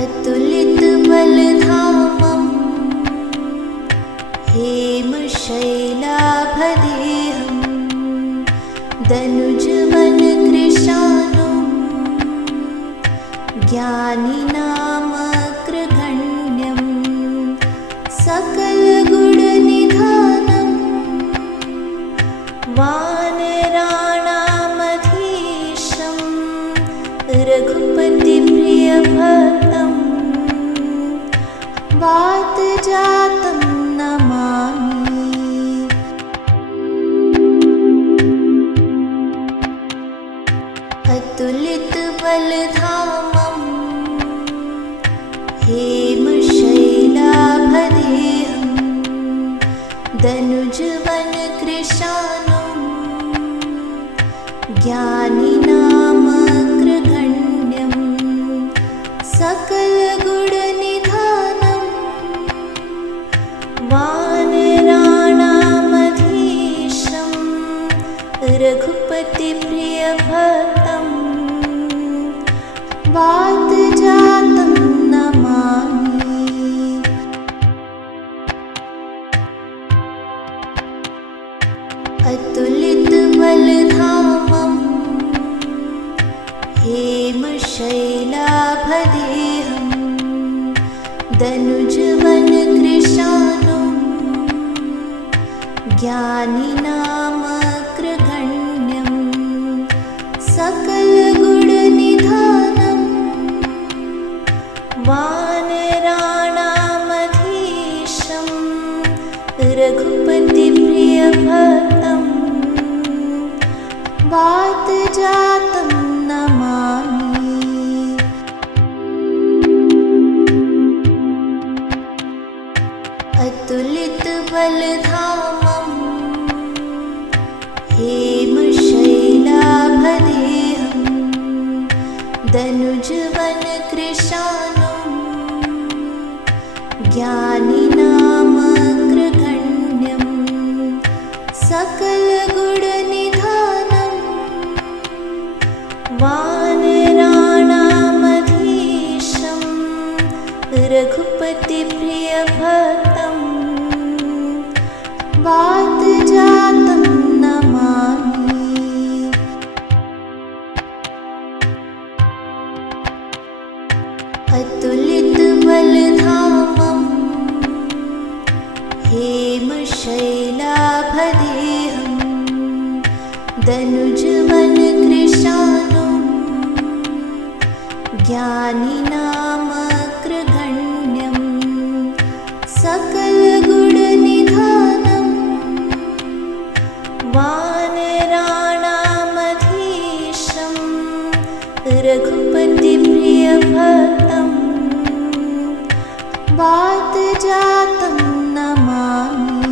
अतुलितबलधामं हेमशैलाभदेहं दनुजवनकृशानुं ज्ञानिनामग्रगण्यं सकलगुणनिधानं वानराणामधीशं रघुपतिप्रियभक्तं वातजातं Namami. अतुलितबलधामं हेमशैलाभदेहं दनुजवनकृशानुं ज्ञानिनामग्रगण्यं सकलगुणनिधानं वानराणामधीशं रघुपतिप्रियभक्तं वातजातं Namami. अतुलितबलधामं हेमशैलाभदेहं दनुजवनकृशानुं ज्ञानिनामग्रगण्यं सकलगुणनिधानं वानराणामधीशं रघुपतिप्रियभक्तं वातजातं Namami. अतुलितबलधामं हेमशैलाभदेहं दनुजवनकृशानुं ज्ञानिनामग्रगण्यं सकलगुणनिधानं वानराणामधीशं रघुपतिप्रियभक्तं वातजातं Namami. अतुलितबलधामं हेमशैलाभदेहं दनुजवनकृशानुं ज्ञानिनामग्रगण्यं सकलगुणनिधानं वानराणामधीशं रघुपतिप्रियभक्तं वातजातं Namami.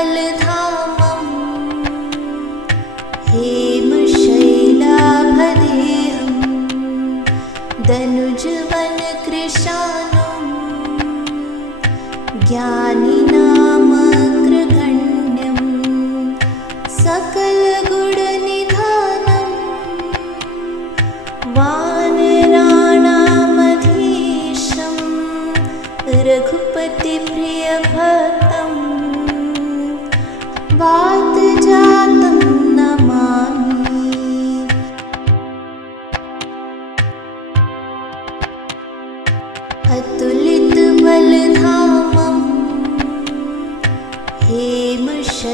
अतुलितबलधामं हेमशैलाभदेहं दनुजवनकृशानुं ज्ञानिनामग्रगण्यं सकलगुणनिधानं वानराणामधीशं रघुपतिप्रियभक्तं वातजातं Namami. अतुलितबलधामं हेमशैलाभदेहं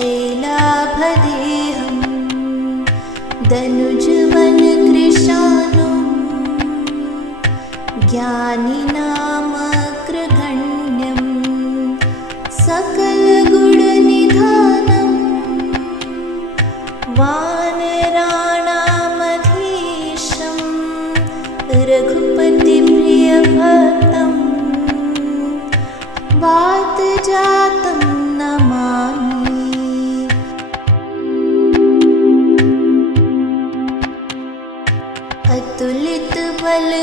दनुजवनकृशानुं ज्ञानिनामग्रगण्यं सकलगुणनिधानं वानराणामधीशं रघुपतिप्रियभक्तं वातजातं Namami. अतुलितबलधामं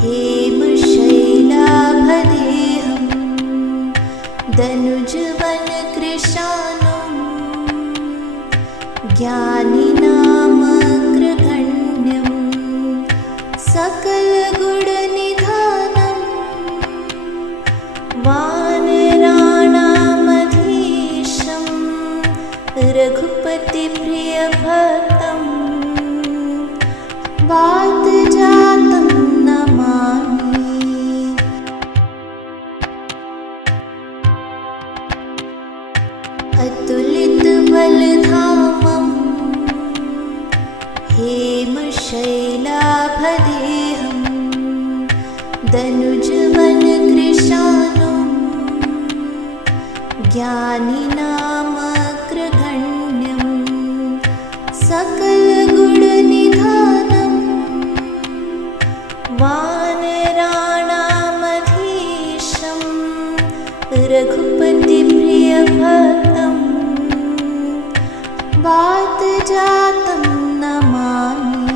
हेमशैलाभदेहं दनुजवनकृशानुं ज्ञानिनामग्रगण्यं सकलगुणनिधानं वानराणामधीशं रघुपतिप्रियभक्तं वातजातं Namami. अतुलितबलधामं हेमशैलाभदेहं दनुजवनकृशानुं ज्ञानिनामग्रगण्यं सकलगुणनिधानं वानराणामधीशं रघुपतिप्रियभक्तं वातजातं Namami.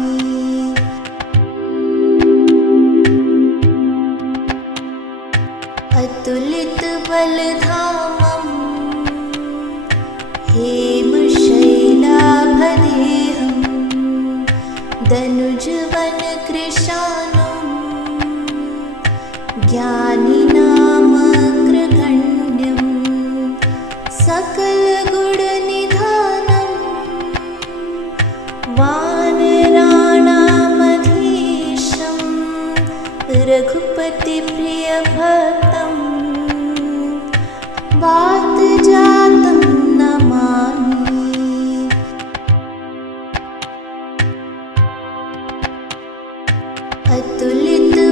अतुलितबलधामं हेमशैलाभदेहं दनुजवनकृशानुं ज्ञानिनामग्रगण्यं सकलगुणनिधानं वानराणामधीशं रघुपतिप्रियभक्तं वातजातं Namami.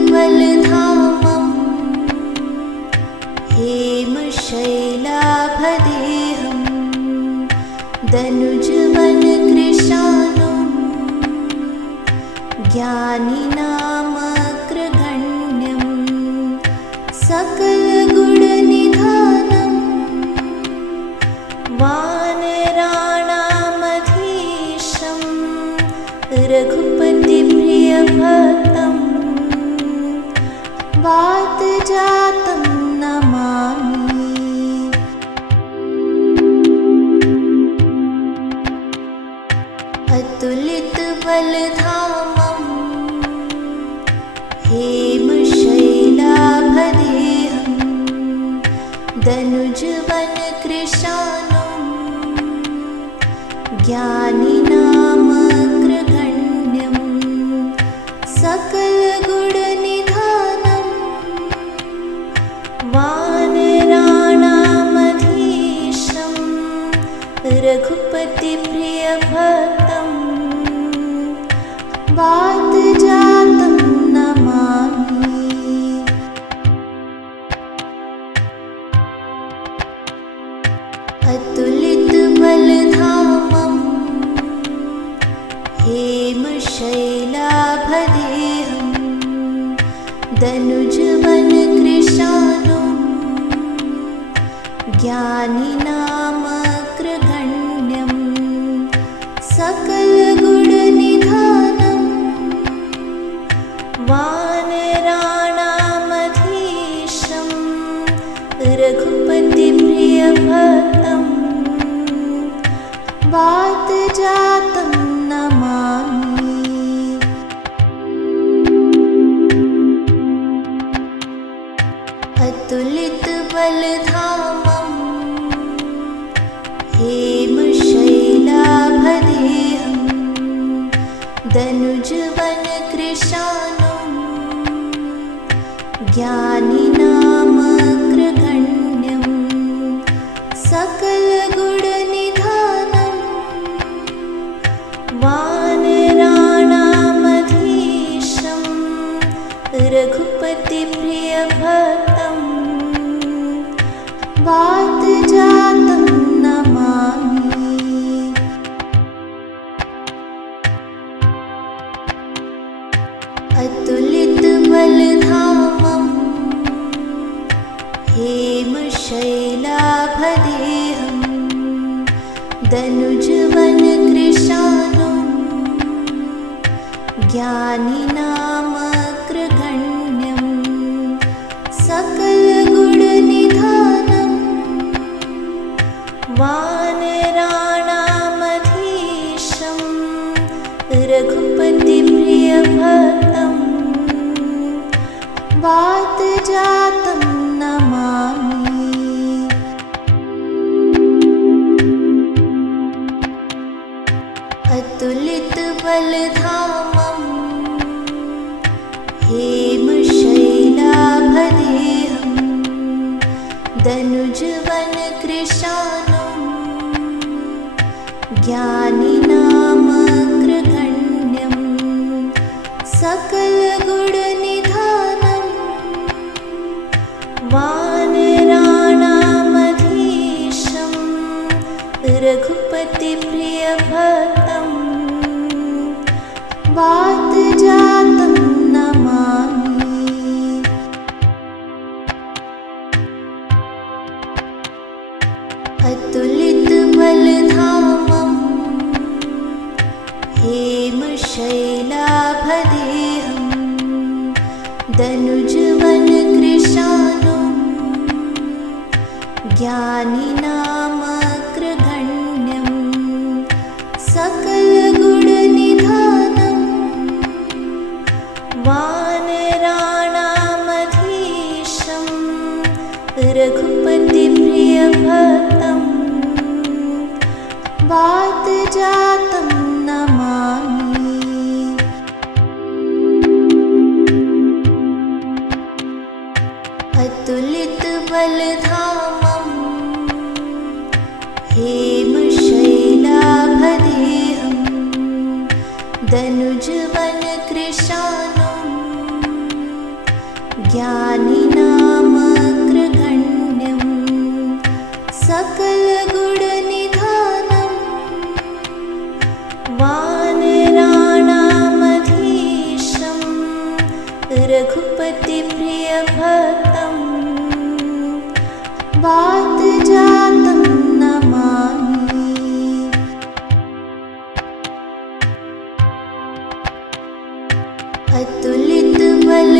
अतुलितबलधामं हेमशैलाभदेहं दनुजवनकृशानुं ज्ञानिनामग्रगण्यं सकलगुणनिधानं वानराणामधीशं रघुपतिप्रियभक्तं वातजातं Namami. अतुलितबलधामं हेमशैलाभदेहं दनुजवनकृशानुं ज्ञानिनामग्रगण्यं सकलगुणनिधानं वानराणामधीशं रघुपतिप्रियभक्तं वातजातं Namami. अतुलितबलधामं हेमशैलाभदेहं दनुजवनकृशानुं ज्ञानिनामग्रगण्यं सकलगुणनिधानं वानराणामधीशं रघुपतिप्रियभक्तं वातजातं Namami. अतुलितबलधामं हेमशैलाभदेहं दनुजवनकृशानुं ज्ञानिनामग्रगण्यं सकलगुणनिधानं वानराणामधीशं रघुपतिप्रियभक्तं वातजातं Namami. अतुलितबलधामं हेमशैलाभदेहं दनुजवनकृशानुं ज्ञानिनामग्रगण्यं सकलगुणनिधानं वानराणामधीशं वातजातं Namami. अतुलितबलधामं हेमशैलाभदेहं दनुजवनकृशानुं ज्ञानिनामग्रगण्यं सकलगुणनिधानं वानराणामधीशं रघुपतिप्रियभक्तं वातजातं Namami. अतुलितबलधामं हेमशैलाभदेहं दनुजवनकृशानुं ज्ञानिनामग्रगण्यं सकलगुणनिधानं वानराणामधीशं रघुपतिप्रियभक्तं वातजातं Namami. अतुलितबलधामं हेमशैलाभदेहं दनुजवनकृशानुं ज्ञानिनामग्रगण्यं सकलगुणनिधानं वानराणामधीशं रघुपतिप्रियभक्तं वातजातं Namami. अतुलितबलधामं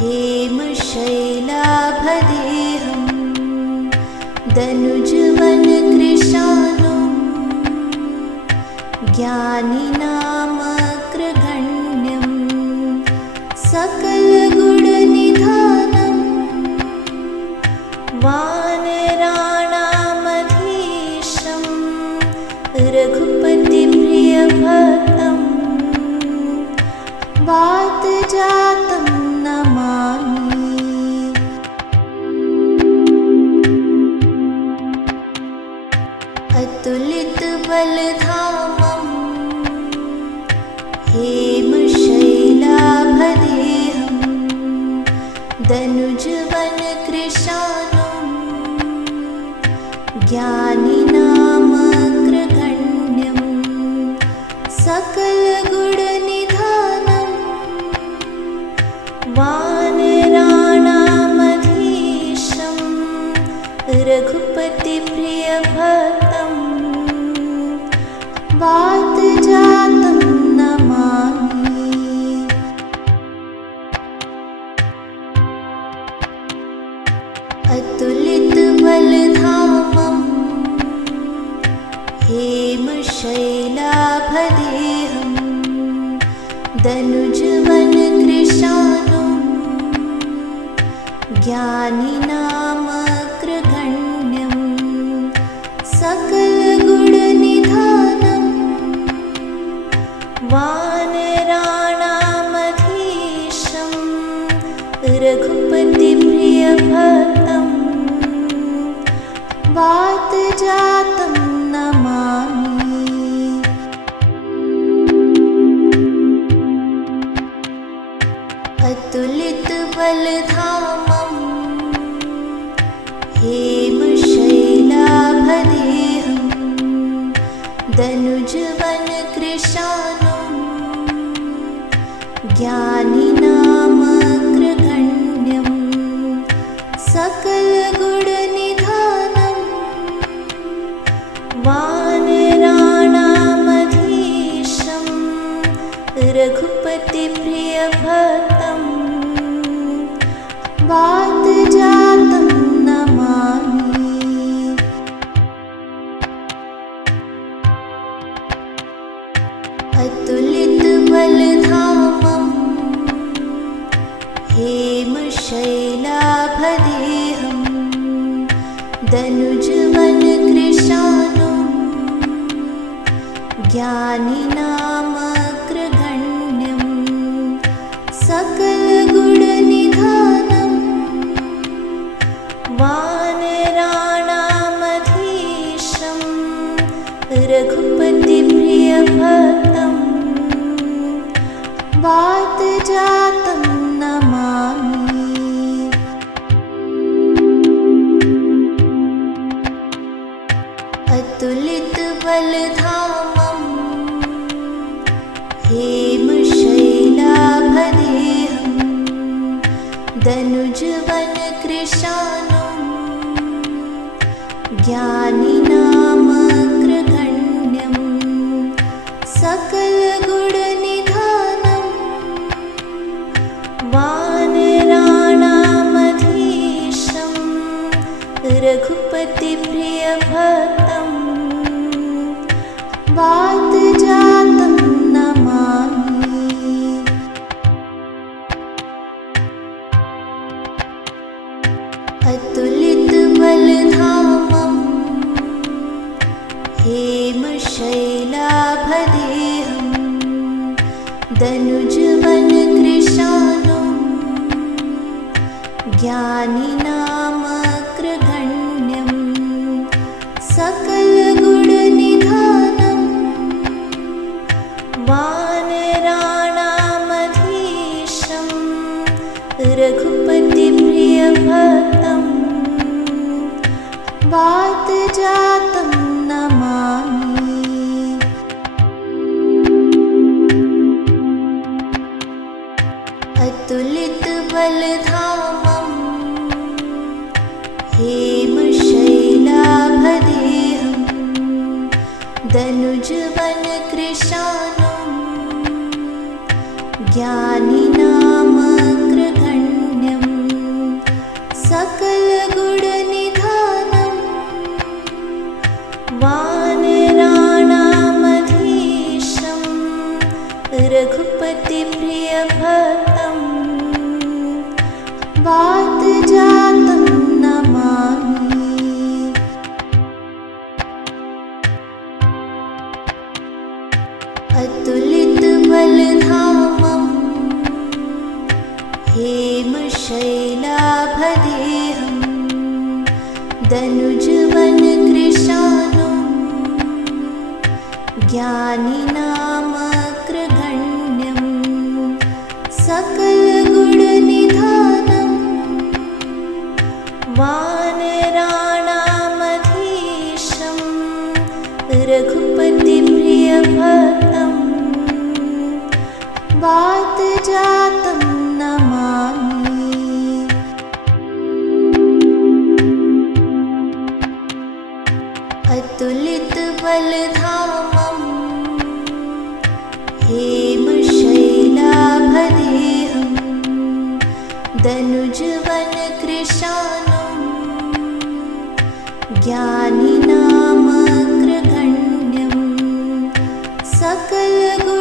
हेमशैलाभदेहं दनुजवनकृशानुं ज्ञानिनामग्रगण्यं सकलगुणनिधानं वानराणामधीशं रघुपतिप्रियभक्तं वातजातं Namami. अतुलितबलधामं हेमशैलाभदेहं दनुजवनकृशानुं ज्ञानिनामग्रगण्यं सकलगुणनिधानं वानराणामधीशं रघुपतिप्रियभक्तं वातजातं Namami. अतुलितबलधामं हेमशैलाभदेहं दनुजवनकृशानुं ज्ञानिनामग्रगण्यं सकलगुणनिधानं वानराणामधीशं रघुपतिप्रियभक्तं वातजातं Namami. अतुलितबलधामं हेमशैलाभदेहं दनुजवनकृशानुं ज्ञानिनामग्रगण्यं सकलगुणनिधानं वानराणामधीशं रघुपतिप्रियभक्तं वातजातं Namami. अतुलितबलधामं शैलाभदेहं दनुजवनकृशानुं ज्ञानिनामग्रगण्यं सकलगुणनिधानं वानराणामधीशं रघुपतिप्रियभक्तं वातजातं Namami. अतुलितबलधामं हेमशैलाभदेहं दनुजवनकृशानुं ज्ञानिनामग्रगण्यं सकलगुणनिधानं वानराणामधीशं रघुपतिप्रियभक्तं वातजातं Namami. अतुलितबलधामं हेमशैलाभदेहं दनुजवनकृशानुं ज्ञानिनामग्रगण्यं सकलगुणनिधानं वानराणामधीशं रघुपतिप्रियभक्तं वातजातं Namami. अतुलितबलधामं हेमशैलाभदेहं दनुजवनकृशानुं ज्ञानिनामग्रगण्यं सकलगुणनिधानं वानराणामधीशं रघुपतिप्रियभक्तं वातजातं Namami. अतुलितबलधामं हेमशैलाभदेहं दनुजवनकृशानुं ज्ञानिनामग्रगण्यं सकलगुणनिधानं वानराणामधीशं रघुपतिप्रियभक्तं वातजातं Namami. अतुलितबलधामं हेमशैलाभदेहं दनुजवनकृशानुं ज्ञानिनामग्रगण्यं सकलगुणनिधानं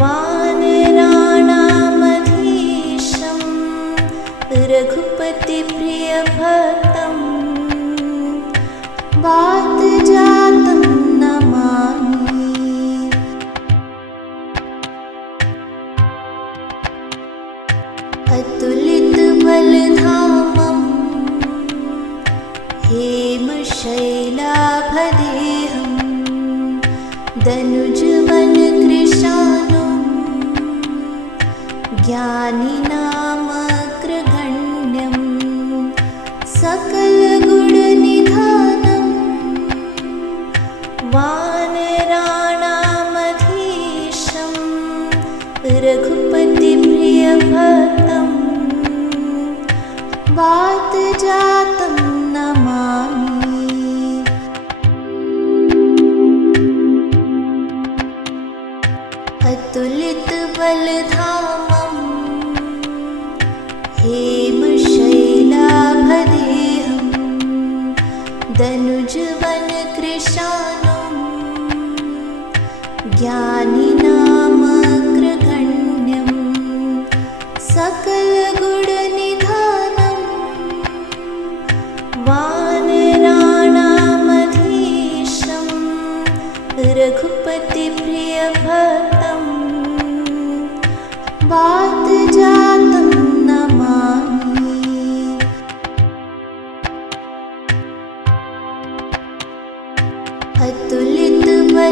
वानराणामधीशं रघुपतिप्रियभक्तं वातजातं Namami. अतुलितबलधामं हेमशैलाभदेहं दनुजवनकृशानुं ज्ञानिनामग्रगण्यं सकलगुणनिधानं वानराणामधीशं रघुपतिप्रियभक्तं वातजातं Namami. अतुलितबलधामं हेमशैलाभदेहं दनुजवनकृशानुं ज्ञानिनामग्रगण्यं सकलगुणनिधानं सकलगुणनिधानं वानराणामधीशं रघुपतिप्रियभक्तं वातजातं Namami. अतुलितबलधामं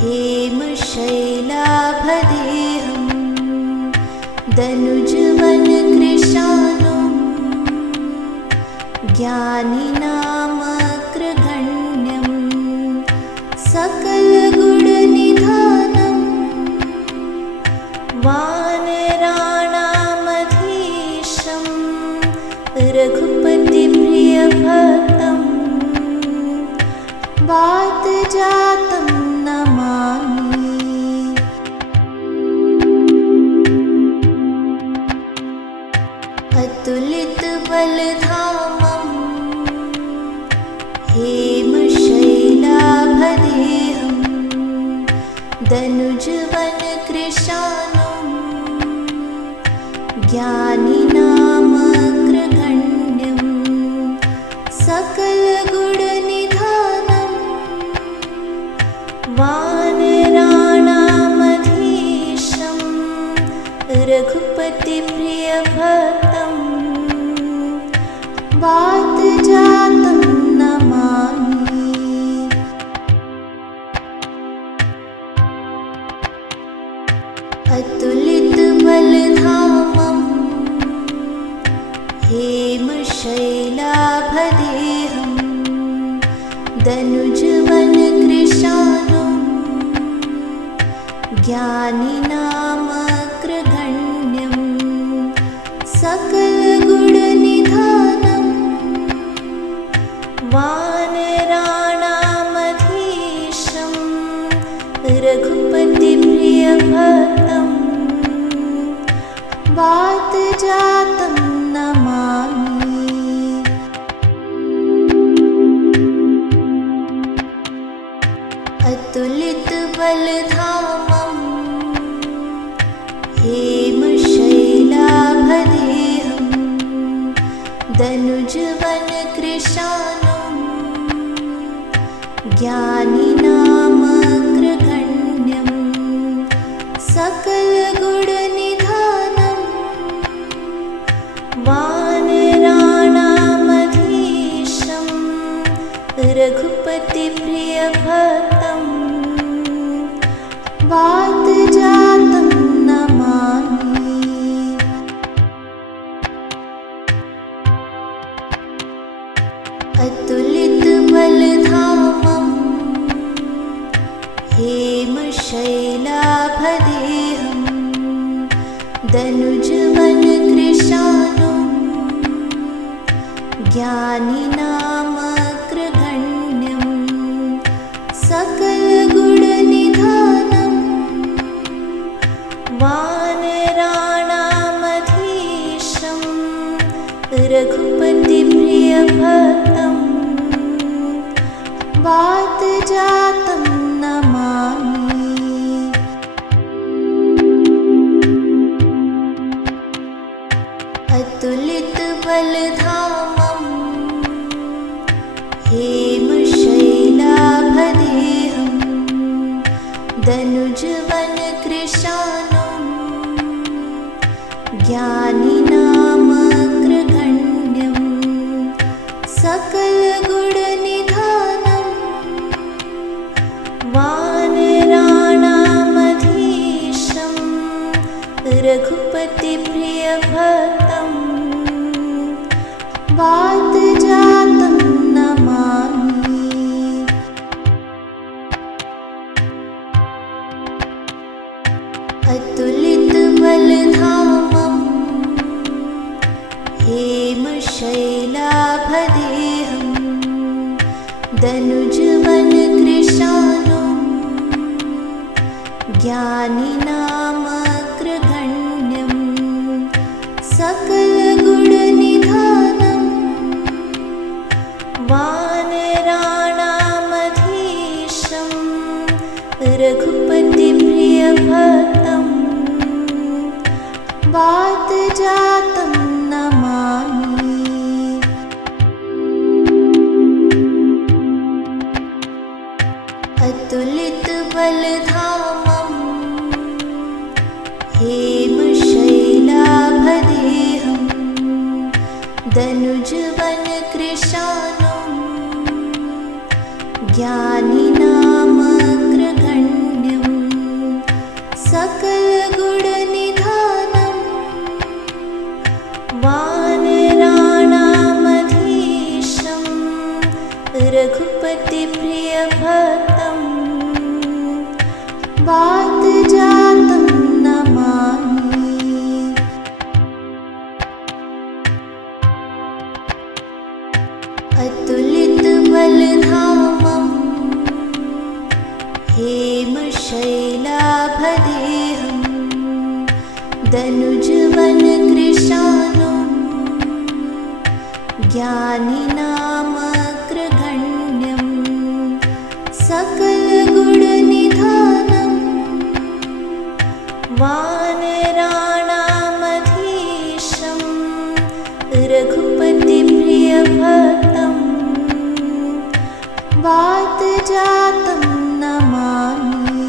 हेमशैलाभदेहं दनुजवनकृशानुं ज्ञानिनामग्रगण्यं सकलगुणनिधानं वानराणामधीशं रघुपतिप्रियभक्तं वातजातं Namami. अतुलितबलधामं हेमशैलाभदेहं दनुजवनकृशानुं ज्ञानिनामग्रगण्यं सकलगुणनिधानं वानराणामधीशं रघुपतिप्रियभक्तं वातजातं Namami. अतुलितबलधामं हेमशैलाभदेहं दनुजवनकृशानुं ज्ञानिनामग्रगण्यं सकलगुणनिधानं वानराणामधीशं रघुपतिप्रियभक्तं वातजातं Namami. अतुलितबलधामं हेमशैलाभदेहं दनुजवनकृशानुं ज्ञानिनामग्रगण्यं सकलगुणनिधानं वानराणामधीशं रघुपतिप्रियभक्तं वातजातं Namami. अतुलितबलधामं हेमशैलाभदेहं दनुजवनकृशानुं ज्ञानिनामग्रगण्यं सकलगुणनिधानं वानराणामधीशं रघुपतिप्रियभक्तं वातजातं Namami. अतुलितबलधामं हेमशैलाभदेहं दनुजवनकृशानुं ज्ञानिनामग्रगण्यं सकलगुणनिधानं वानराणामधीशं रघुपतिप्रियभक्तं वातजातं Namami. अतुलितबलधामं हेमशैलाभदेहं दनुजवनकृशानुं ज्ञानिनामग्रगण्यं सकलगुणनिधानं वानराणामधीशं रघुपतिप्रियभक्तं हेमशैलाभदेहं दनुजवनकृशानुं ज्ञानिनामग्रगण्यं सकलगुणनिधानं वानराणामधीशं रघुपतिप्रियभक्तं वातजातं Namami. अतुलितबलधामं हेमशैलाभदेहं दनुजवनकृशानुं ज्ञानिनामग्रगण्यं सकलगुणनिधानं वानराणामधीशं रघुपतिप्रियभक्तं वातजातं Namami.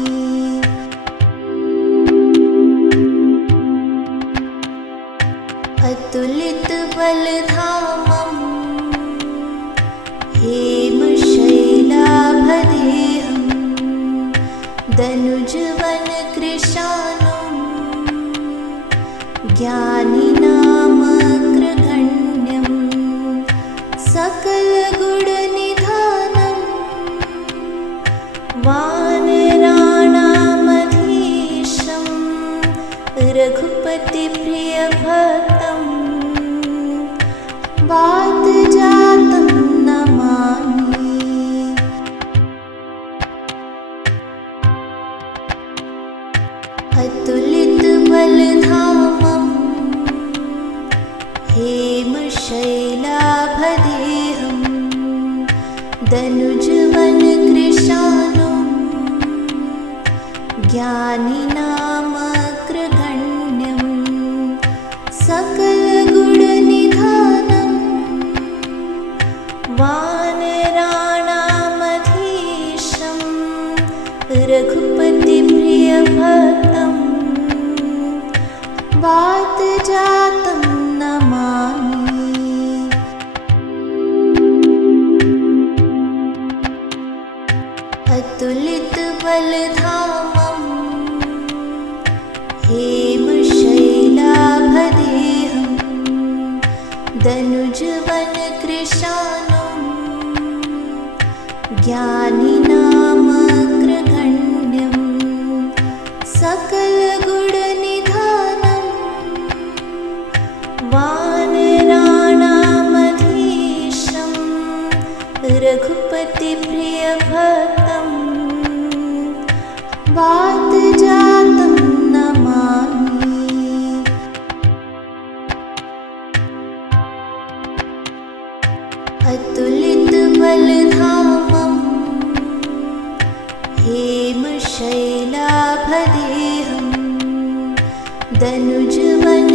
अतुलितबलधामं हेमशैलाभदेहं दनुजवनकृशानुं ज्ञानिनामग्रगण्यं सकलगुणनिधानं वानराणामधीशं रघुपतिप्रियभक्तं वातजातं Namami. अतुलितबलधामं हेमशैलाभदेहं दनुजवनकृशानुं ज्ञानिनामग्रगण्यं सकलगुणनिधानं वानराणामधीशं रघुपतिप्रियभक्तं वातजातं Namami. अतुलितबलधामं हेमशैलाभदेहं दनुजवनकृशानुं ज्ञानिनामग्रगण्यं सकलगुणनिधानं वानराणामधीशं रघुपतिप्रियभक्तं वातजातं Namami. अतुलितबलधामं हेमशैलाभदेहं दनुजवनकृशानुं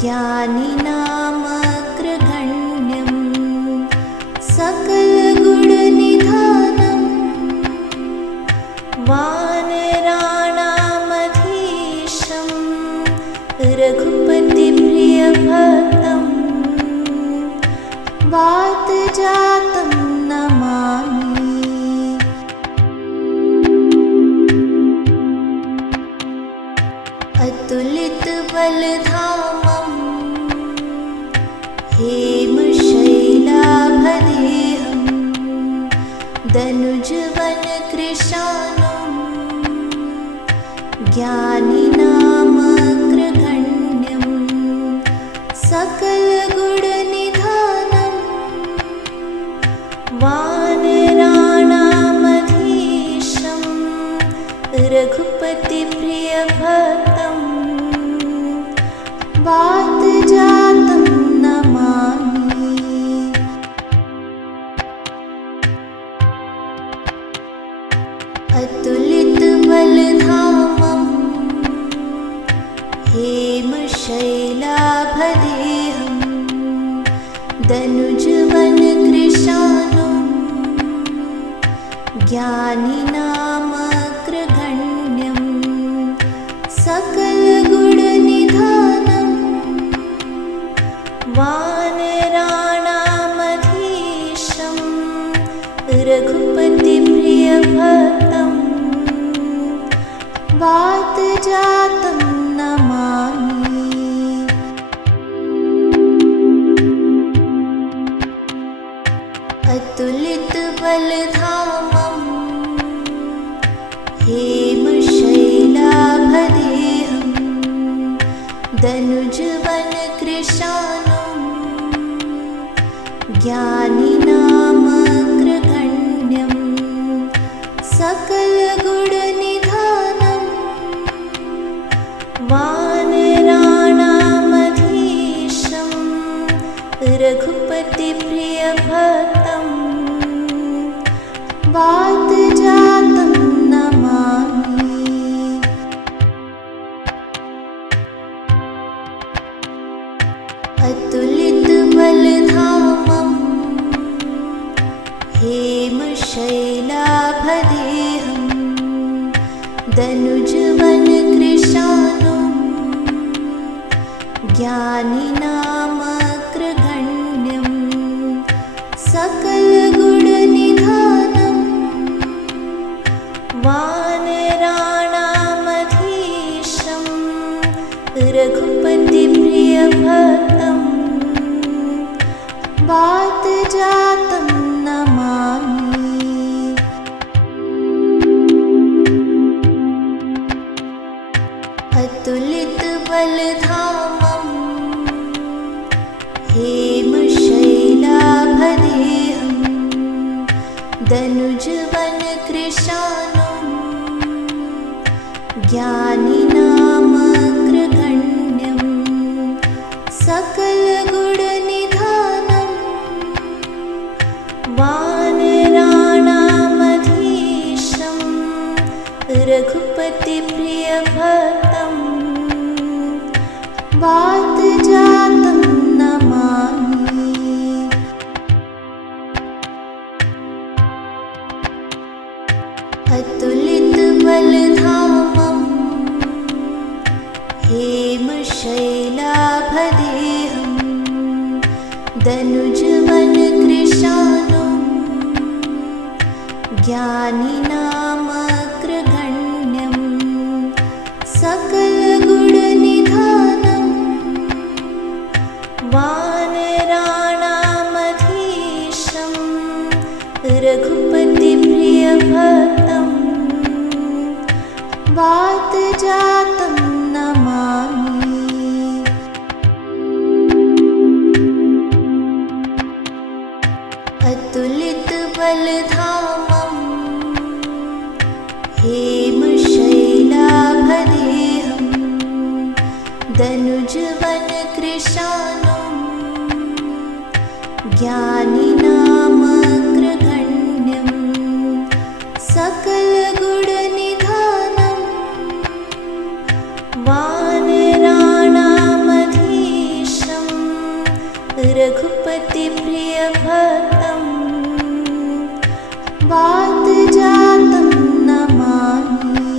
ज्ञानिनामग्रगण्यं सकलगुणनिधानं वानराणामधीशं रघुपतिप्रियभक्तं वातजातं Namami. अतुलितबलधामं हेमशैलाभदेहं दनुजवनकृशानुं ज्ञानिनामग्रगण्यं सकलगुणनिधानं वानराणामधीशं रघुपतिप्रियभक्तं वातजातं Namami. अतुलितबलधामं हेमशैलाभदेहं दनुजवनकृशानुं ज्ञानिनामग्रगण्यं प्रियभक्तं वातजातं Namami. अतुलितबलधामं हेमशैलाभदेहं दनुजवनकृशानं ज्ञानिनामग्रगण्यं सकलगुणनिधानं वानराणामधीशं रघुपतिप्रियभक्तं वातजातं Namami. अतुलितबलधामं हेमशैलाभदेहं दनुजवनकृशानं ज्ञानिनामग्रगण्यं सकलगुणनिधानं वानराणामधीशं रघुपतिप्रियभक्तं वातजातं Namami. अतुलितबलधामं हेमशैलाभदेहं दनुजवनकृशानं ज्ञानिनामग्रगण्यं सकलगुणनिधानं वानराणामधीशं रघुपतिप्रियभक्तं वातजातं Namami. अतुलितबलधामं हेमशैलाभदेहं दनुजवनकृशानं ज्ञानिनामग्रगण्यं सकलगुणनिधानं वानराणामधीशं रघुपतिप्रियभक्तं वातजातं Namami. अतुलितबलधामं हेमशैलाभदेहं दनुजवनकृशानं ज्ञानिनामग्रगण्यं सकलगुणनिधानं वानराणामधीशं रघुपतिप्रियभक्तं वातजातं Namami.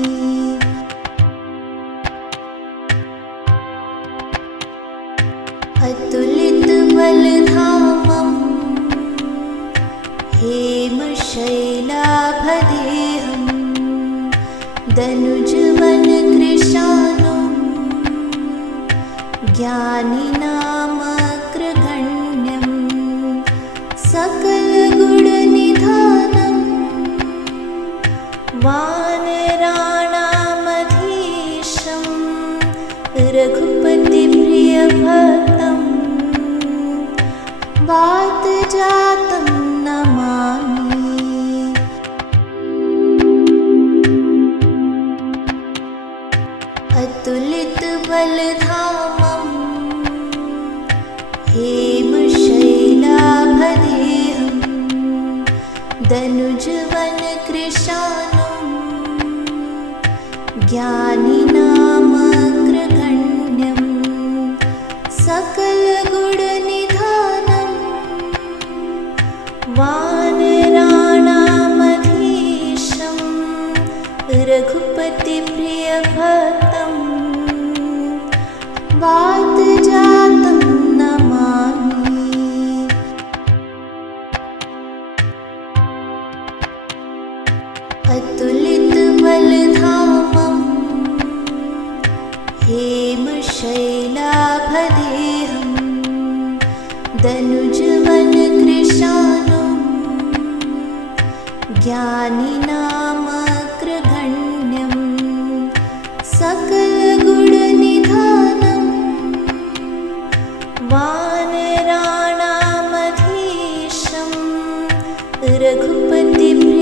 अतुलितबलधामं हेमशैलाभदेहं दनुजवनकृशानं ज्ञानिनामग्रगण्यं सकलगुणनिधानं वानराणामधीशं रघुपतिप्रियभक्तं वातजातं Namami. अतुलितबलधामं हेमशैलाभदेहं दनुजवनकृशानं ज्ञानिनामग्रगण्यं सकलगुणनिधानं वानराणामधीशं रघुपतिप्रियभक्तं वातजातं Namami. हेमशैलाभदेहं दनुजवनकृशानुं ज्ञानिनामग्रगण्यं सकलगुणनिधानं वानराणामधीशं रघुपतिप्रियभक्तं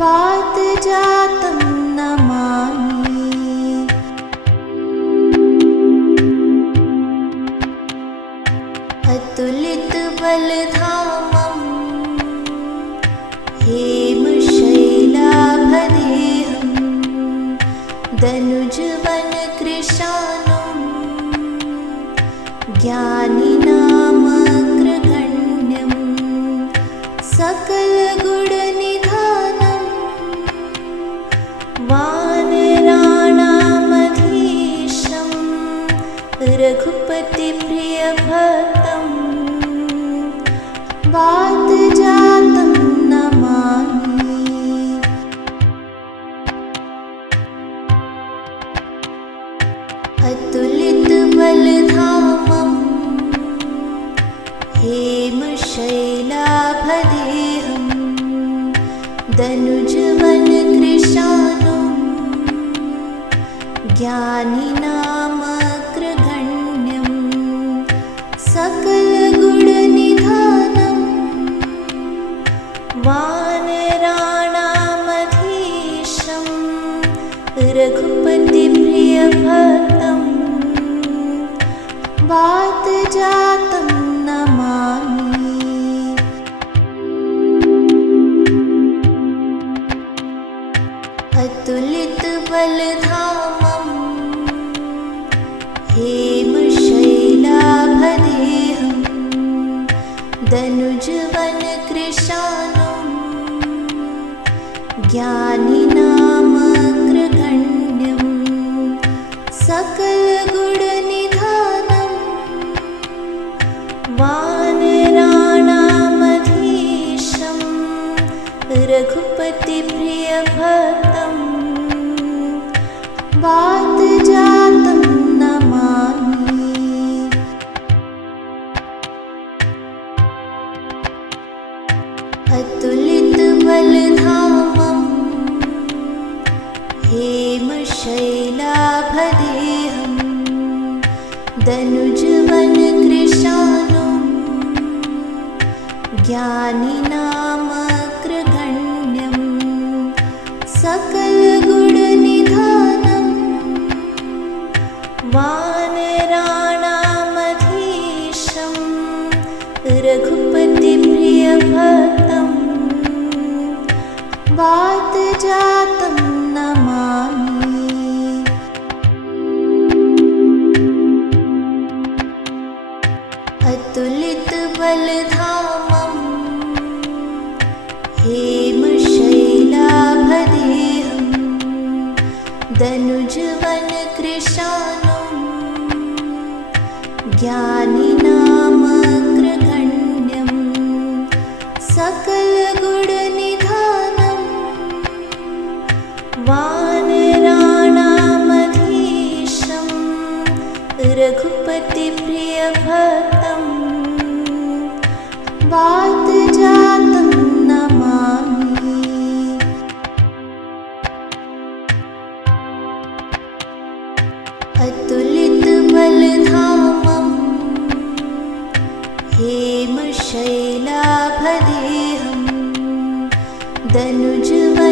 वातजातं Namami. अतुलितबलधामं हेमशैलाभदेहं दनुजवनकृशानुं ज्ञानिनामग्रगण्यं सकलगुणनिधानं वानराणामधीशं रघुपतिप्रियभक्तं वातजातं Namami. अतुलितबलधामं हेमशैलाभदेहं दनुजवनकृशानुं ज्ञानिनामग्रगण्यं सकलगुणनिधानं वानराणामधीशं रघुपतिप्रियभक्तं वातजातं Namami. अतुलितबलधामं हेमशैलाभदेहं दनुजवनकृशानुं ज्ञानिनामग्रगण्यं सकलगुणनिधानं वानराणामधीशं रघुपतिप्रियभक्तं वातजातं Namami. अतुलितबलधामं हेमशैलाभदेहं दनुजवनकृशानुं ज्ञानिनामग्रगण्यं सकलगुणनिधानं वानराणामधीशं रघुपतिप्रियभक्तं वातजातं Namami. अतुलितबलधामं हेमशैलाभदेहं दनुजवनकृशानुं ज्ञानिनामग्रगण्यं सकलगुणनिधानं वानराणामधीशं रघुपतिप्रियभक्तं वातजातं Namami. अतुलितबलधामं हेमशैलाभदेहं दनुजवनकृशानुं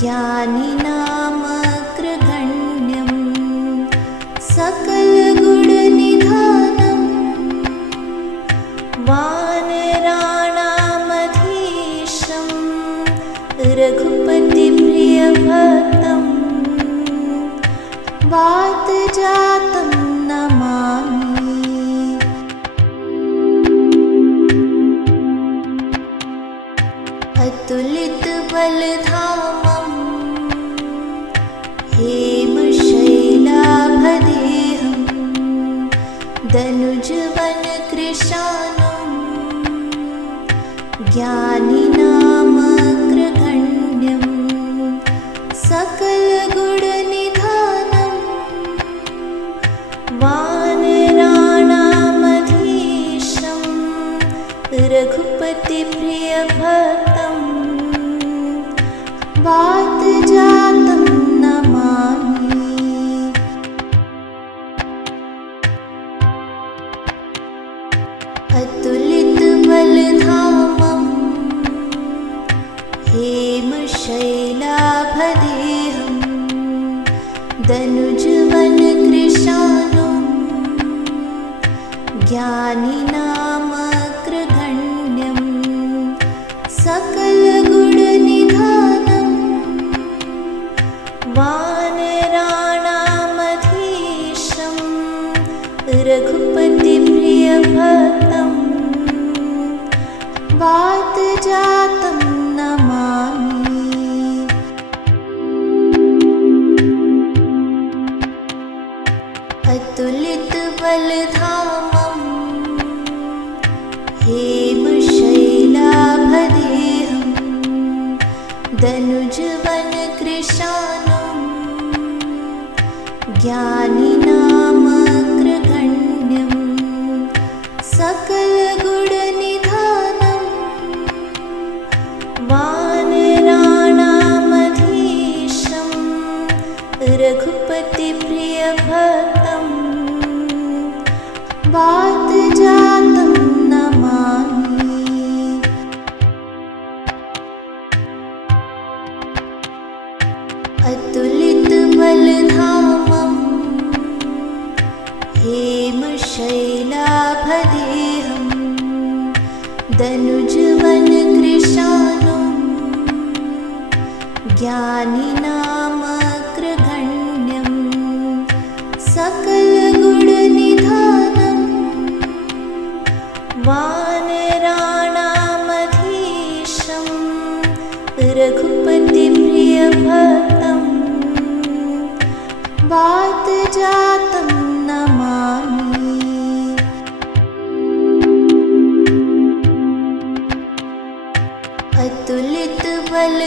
ज्ञानिनामग्रगण्यं सकलगुणनिधानं वानराणामधीशं रघुपतिप्रियभक्तं वातजातं Namami. अतुलितबलधामं हेमशैलाभदेहं दनुजवनकृशानुं ज्ञानिनामग्रगण्यं वातजातं Namami. अतुलितबलधामं हेमशैलाभदेहं दनुजवनकृशानुं ज्ञानिनामग्रगण्यं सकलगुणनिधानं वानराणामधीशं रघुपतिप्रियभक्तं वातजातं Namami. अतुलितबलधामं हेमशैलाभदेहं दनुजवनकृशानुं ज्ञानिनामग्रगण्यं सकलगुणनिधानं वानराणामधीशं रघुपतिप्रियभक्तं वातजातं Namami. अतुलितबलधामं हेमशैलाभदेहं दनुजवनकृशानुं ज्ञानिनामग्रगण्यं सकलगुणनिधानं वानराणामधीशं रघुपतिप्रियभक्तं वातजातं Namami. अतुलितबलधामं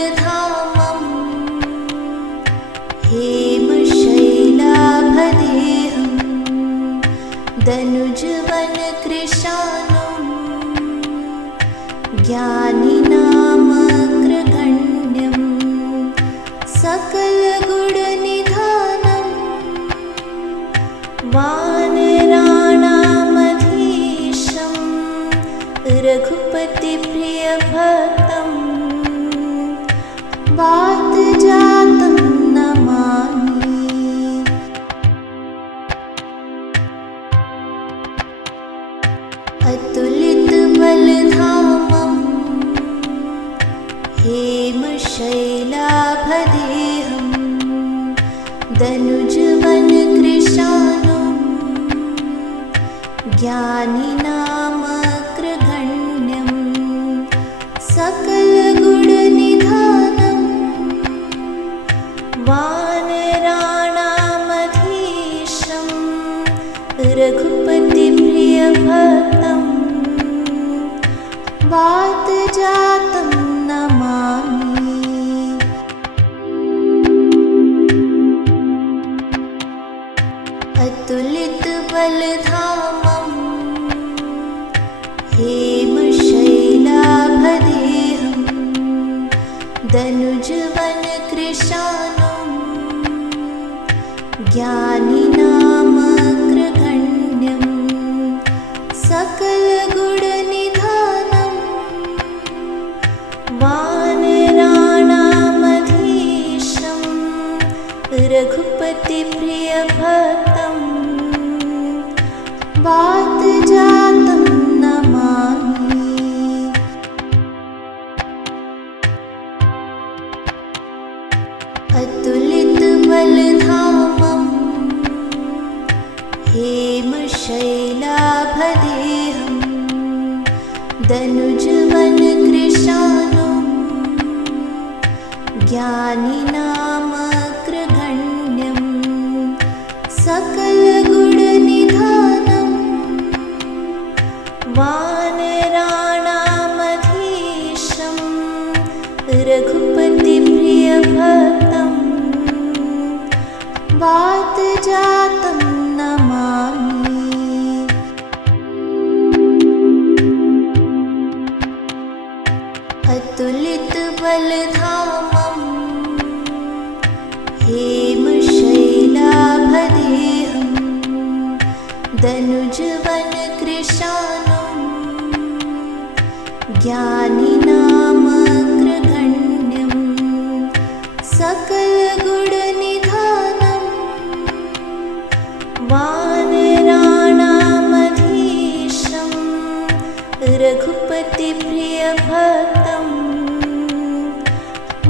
हेमशैलाभदेहं दनुजवनकृशानुं ज्ञानिनामग्रगण्यं सकलगुणनिधानं वानराणामधीशं रघुपतिप्रियभक्तं वातजातं Namami. अतुलितबलधामं हेमशैलाभदेहं दनुजवनकृशानुं ज्ञानिनामग्रगण्यं सकलगुणनिधानं वानराणामधीशं रघुपतिप्रियभक्तं वातजातं Namami. अतुलितबलधामं हेमशैलाभदेहं दनुजवनकृशानुं ज्ञानिनामग्रगण्यं सकलगुणनिधानं वानराणामधीशं रघुपतिप्रियभक्तं वातजातं Namami. अतुलितबलधामं हेमशैलाभदेहं दनुजवनकृशानुं ज्ञानिनामग्रगण्यं सकलगुणनिधानं वानराणामधीशं रघुपतिप्रियभक्तं वातजातं Namami. अतुलितबलधामं हेमशैलाभदेहं दनुजवनकृशानुं ज्ञानिनामग्रगण्यं सकलगुणनिधानं वानराणामधीशं रघुपतिप्रियभक्तं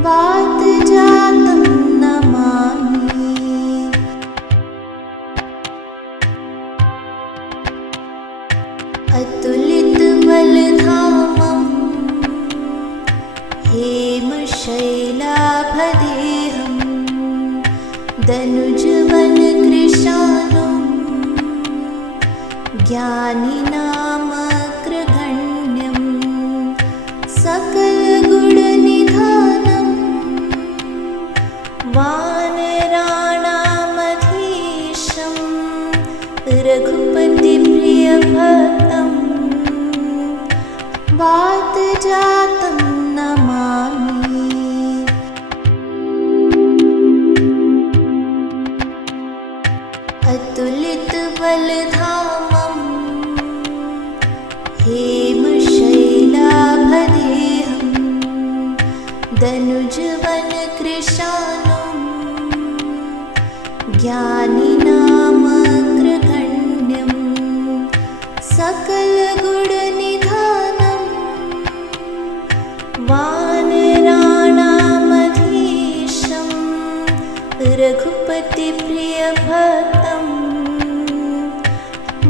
वातजातं Namami. अतुलितबलधामं हेमशैलाभदेहं दनुजवनकृशानुं ज्ञानिनामग्रगण्यं सकलगुणनिधानं वानराणामधीशं रघुपतिप्रियभक्तं वातजातं Namami. अतुलितबलधामं हेमशैलाभदेहं दनुजवनकृशानुं ज्ञानिनामग्रगण्यं सकलगुणनिधानं वानराणामधीशं रघुपतिप्रियभक्तं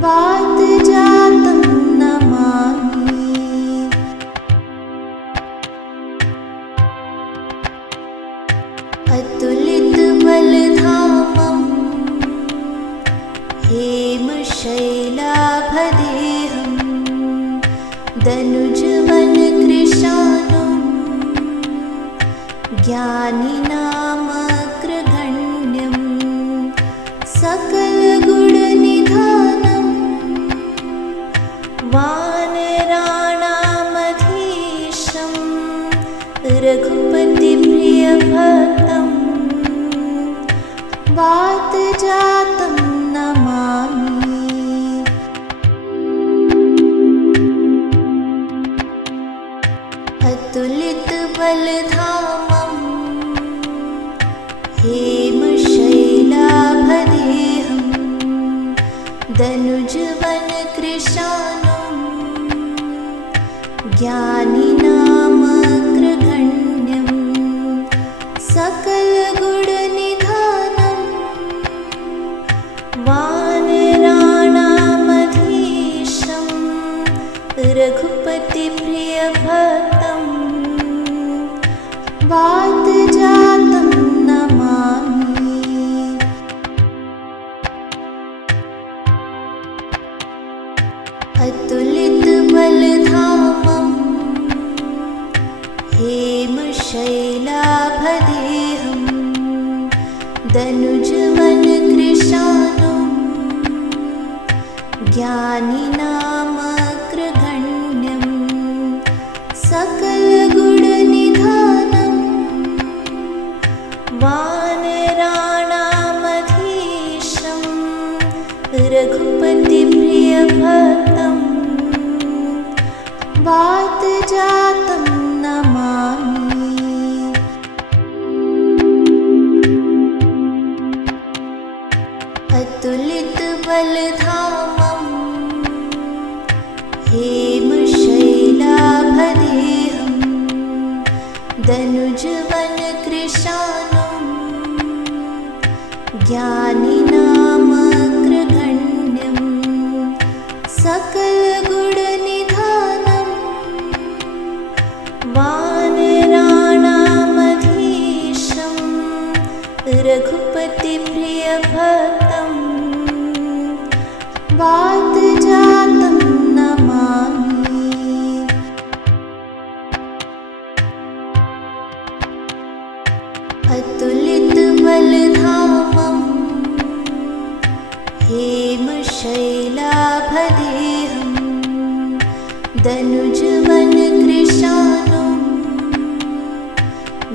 वातजातं Namami. अतुलितबलधामं हेमशैलाभदेहं दनुजवनकृशानुं ज्ञानिनामग्रगण्यं सकलगुणनिधानं वानराणामधीशं रघुपतिप्रियभक्तं वातजातं Namami. अतुलितबलधामं हेमशैलाभदेहं दनुजवनकृशानुं ज्ञानिनामग्रगण्यं सकलगुणनिधानं वानराणामधीशं रघुपतिप्रियभक्तं वातजातं Namami. अतुलितबलधामं हेमशैलाभदेहं दनुजवनकृशानुं ज्ञानिनामग्रगण्यं सकलगुणनिधानं वानराणामधीशं रघुपतिप्रियभक्तं वातजातं Namami. अतुलितबलधामं हेमशैलाभदेहं दनुजवनकृशानुं ज्ञानिनामग्रगण्यं सकलगुणनिधानं वानराणामधीशं रघुपतिप्रियभक्तं वातजातं Namami. अतुलितबलधामं हेमशैलाभदेहं दनुजवनकृशानुं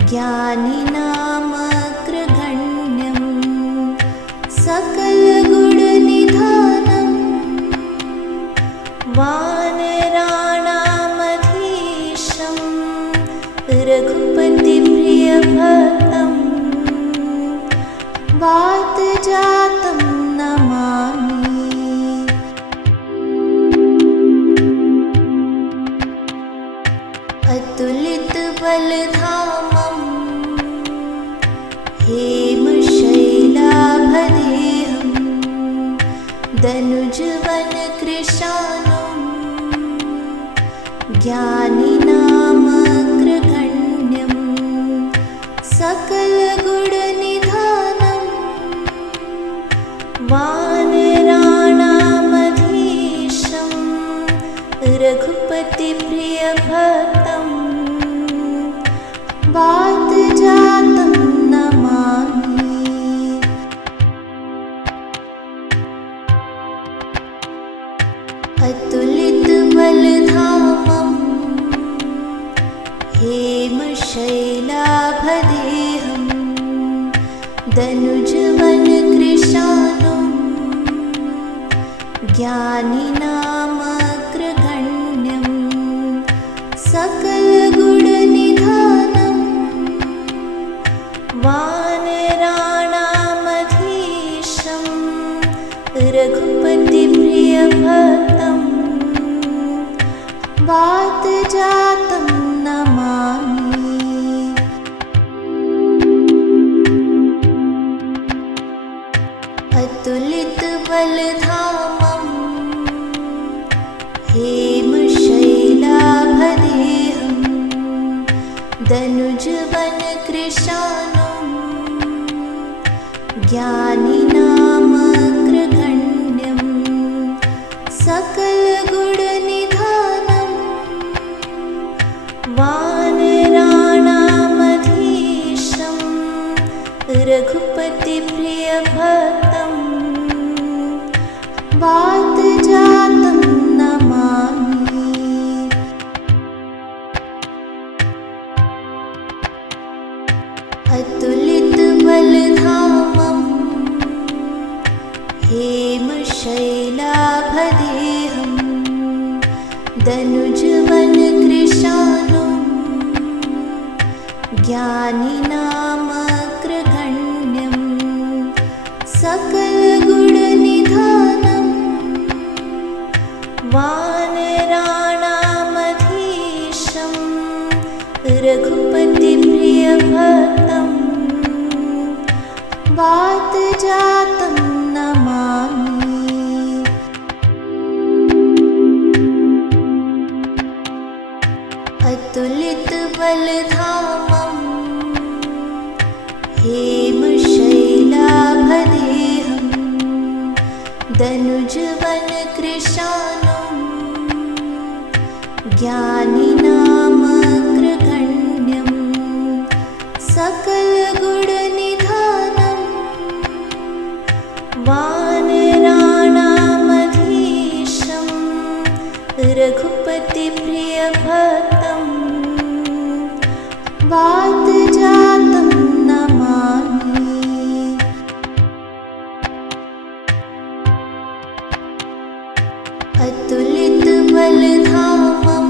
ज्ञानिनामग्रगण्यं रघुपतिप्रियभक्तं वातजातं Namami. अतुलितबलधामं हेमशैलाभदेहं दनुजवनकृशानुं ज्ञानिनामग्रगण्यं सकलगुणनिधानं वानराणामधीशं रघुपतिप्रियभक्तं वातजातं Namami. अतुलितबलधामं हेमशैलाभदेहं दनुजवनकृशानुं ज्ञानिनामग्रगण्यं सकलगुणनिधानं वानराणामधीशं रघुपतिप्रियभक्तं वातजातं Namami. अतुलितबलधामं हेमशैलाभदेहं दनुजवनकृशानुं ज्ञानिनामग्रगण्यं सकलगुणनिधानं वानराणामधीशं रघुपतिप्रियभक्तं वातजातं Namami. अतुलितबलधामं हेमशैलाभदेहं दनुजवनकृशानुं ज्ञानिनामग्रगण्यं सकलगुणनिधानं वानराणामधीशं रघुपतिप्रियभक्तं वातजातं Namami. अतुलितबलधामं हेमशैलाभदेहं दनुजवनकृशानुं ज्ञानिनामग्रगण्यं सकलगुणनिधानं वानराणामधीशं रघुपतिप्रियभक्तं वातजातं Namami. अतुलितबलधामं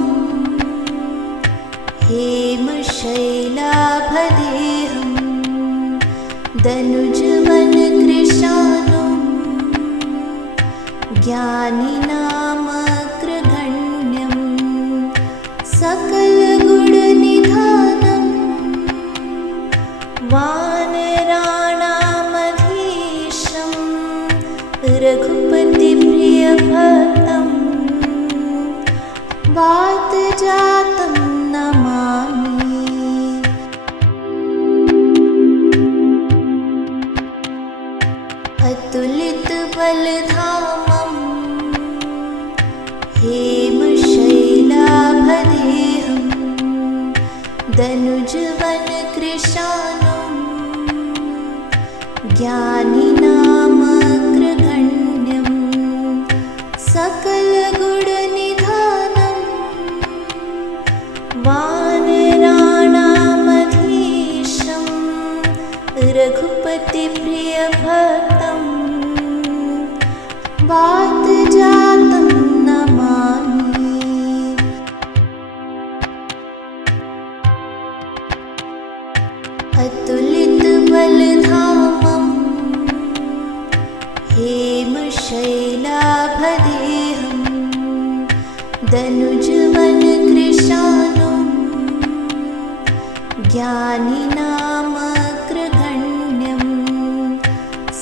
हेमशैलाभदेहं दनुजवनकृशानुं ज्ञानिनामग्रगण्यं सकलगुणनिधानं वानराणामधीशं रघुपतिप्रियभक्तं वातजातं Namami. अतुलितबलधामं हेमशैलाभदेहं दनुजवनकृशानुं ज्ञानिनामग्रगण्यं सकलगुणनिधानं वानराणामधीशं रघुपतिप्रियभक्तं वातजातं Namami. अतुलितबलधामं हेमशैलाभदेहं दनुजवनकृशानुं ज्ञानिनामग्रगण्यं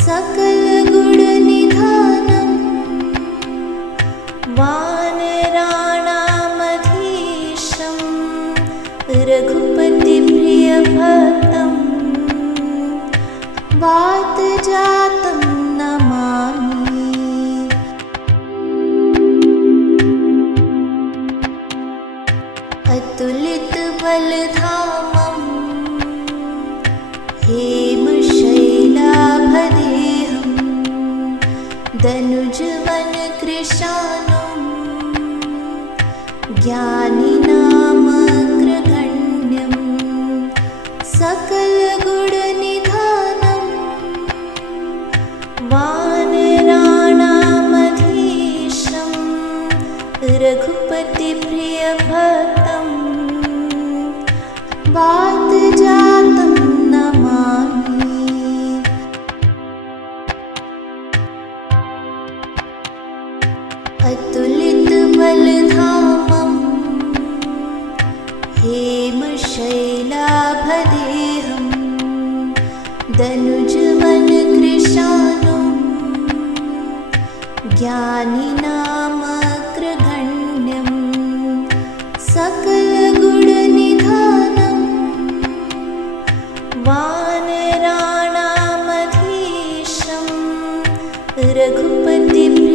सकलगुणनिधानं वानराणामधीशं रघुपतिप्रियभक्तं वातजातं Namami. अतुलितबलधामं हेमशैलाभदेहं दनुजवनकृशानुं ज्ञानिनामग्रगण्यं सकलगुणनिधानं वानराणामधीशं रघुपतिप्रियभक्तं वातजातं Namami. अतुलितबलधामं हेमशैलाभदेहं दनुजवनकृशानुं ज्ञानिनामग्रगण्यं सकलगुणनिधानं वानराणामधीशं रघुपतिप्रियभक्तं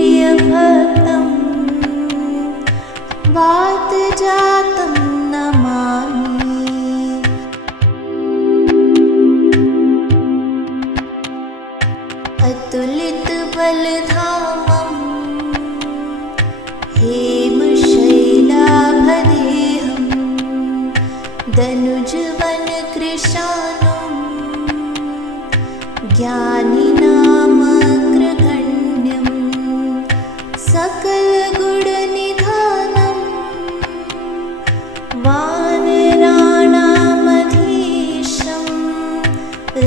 वातजातं Namami. अतुलितबलधामं हेमशैलाभदेहं दनुजवनकृशानुं ज्ञानिनामग्रगण्यं सकलगुणनिधानं वानराणामधीशं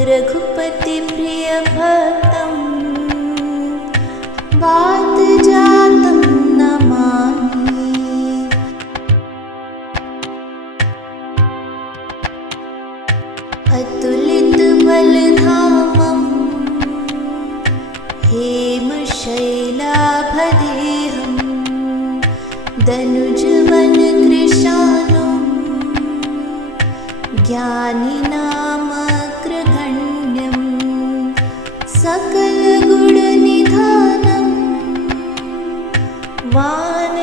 रघुपतिप्रियभक्तं वातजातं Namami. अतुलितबलधामं हेमशैलाभदेहं दनुजवनकृशानुं ज्ञानिनामग्रगण्यं सकलगुणनिधानं वानराणामधीशं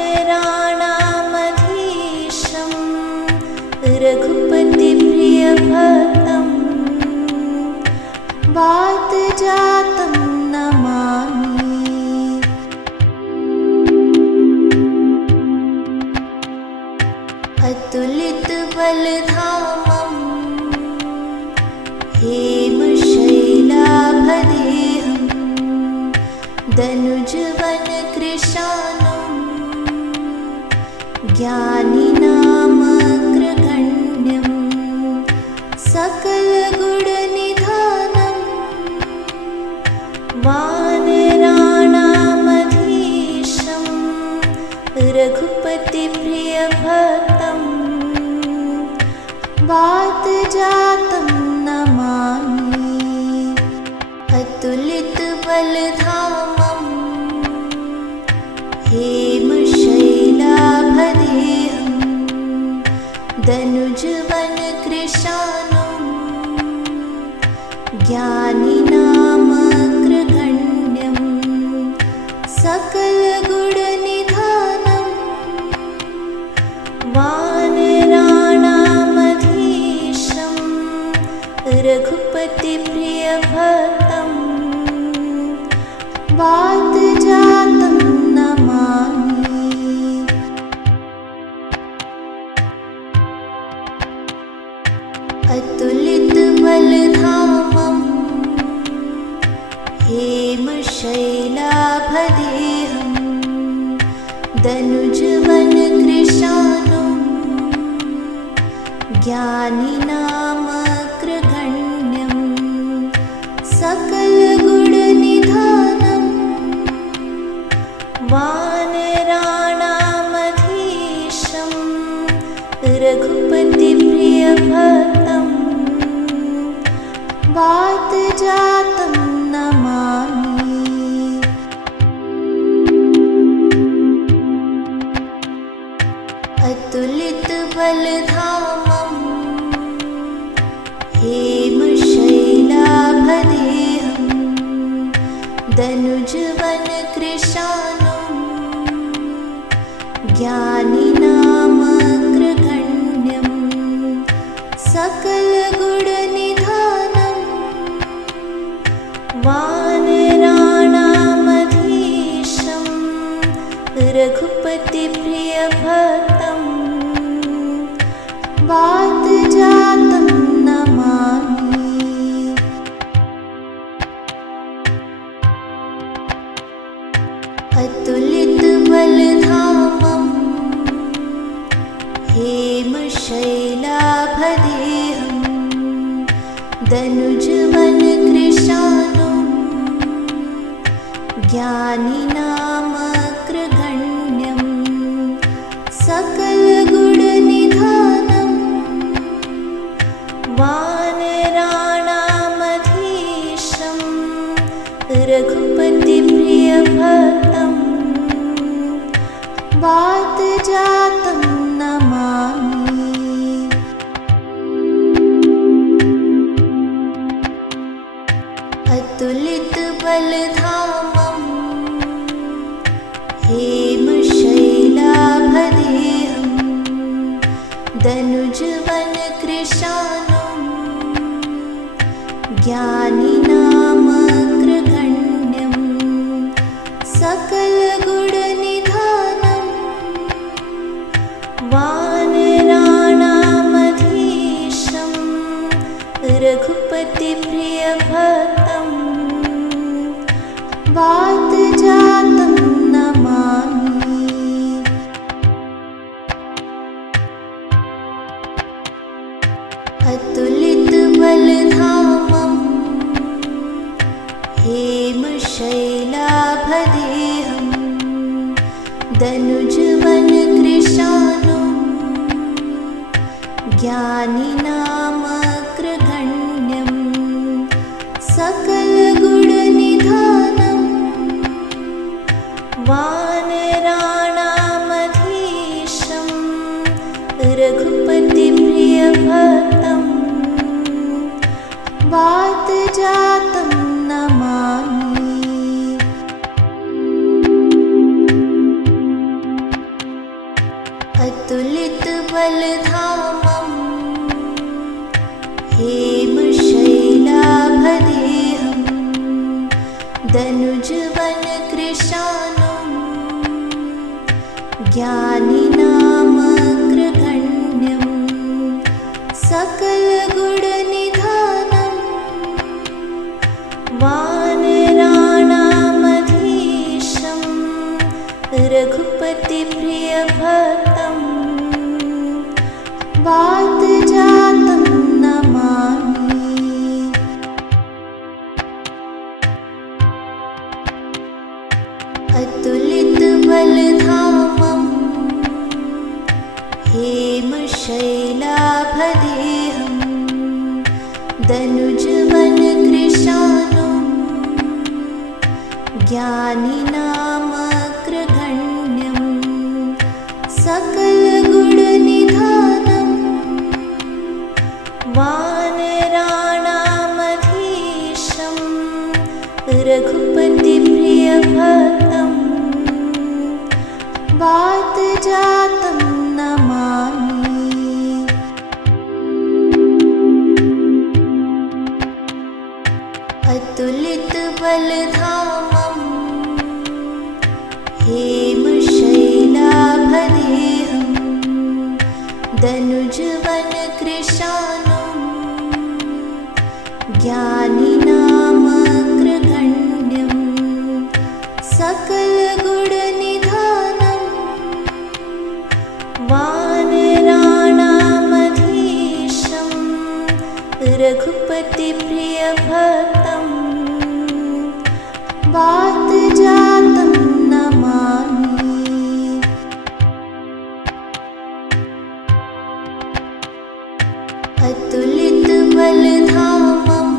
रघुपतिप्रियभक्तं वातजातं Namami. अतुलितबलधामं हेमशैलाभदेहं दनुजवनकृशानुं ज्ञानिनामग्रगण्यं सकलगुणनिधानं वानराणामधीशं रघुपतिप्रियभक्तं वातजातं Namami. अतुलितबलधामं हेमशैलाभदेहं दनुजवनकृशानुं ज्ञानिनामग्रगण्यं सकलगुणनिधानं वानराणामधीशं रघुपतिप्रियभक्तं वातजातं Namami. अतुलितबलधामं हेमशैलाभदेहं दनुजवनकृशानुं ज्ञानिनामग्रगण्यं वानराणामधीशं रघुपतिप्रियभक्तं वातजातं Namami. अतुलितबलधामं हेमशैलाभदेहं दनुजवनकृशानुं ज्ञानिनामग्रगण्यं सकलगुणनिधानं वानराणामधीशं रघुपतिप्रियभक्तं वातजातं Namami. अतुलितबलधामं हेमशैलाभदेहं दनुजवनकृशानुं ज्ञानिनामग्रगण्यं सकलगुणनिधानं वानराणामधीशं रघुपतिप्रियभक्तं वातजातं Namami. अतुलितबलधामं हेमशैलाभदेहं दनुजवनकृशानुं ज्ञानिनामग्रगण्यं सकलगुणनिधानं वानराणामधीशं रघुपतिप्रियभक्तं वातजातं Namami. अतुलितबलधामं हेमशैलाभदेहं दनुजवनकृशानुं ज्ञानिनामग्रगण्यं सकलगुणनिधानं वानराणामधीशं रघुपतिप्रियभक्तं वातजातं Namami. अतुलितबलधामं हेमशैलाभदेहं दनुजवनकृशानुं ज्ञानिनामग्रगण्यं सकलगुणनिधानं वानराणामधीशं रघुपतिप्रियभक्तं वातजातं Namami. अतुलितबलधामं हेमशैलाभदेहं दनुजवनकृशानुं ज्ञानिनामग्रगण्यं सकलगुणनिधानं वानराणामधीशं रघुपतिप्रियभक्तं वातजातं Namami. अतुलितबलधामं हेमशैलाभदेहं दनुजवनकृशानुं ज्ञानिनामग्रगण्यं सकलगुणनिधानं वानराणामधीशं रघुपतिप्रियभक्तं वातजातं Namami. अतुलितबलधामं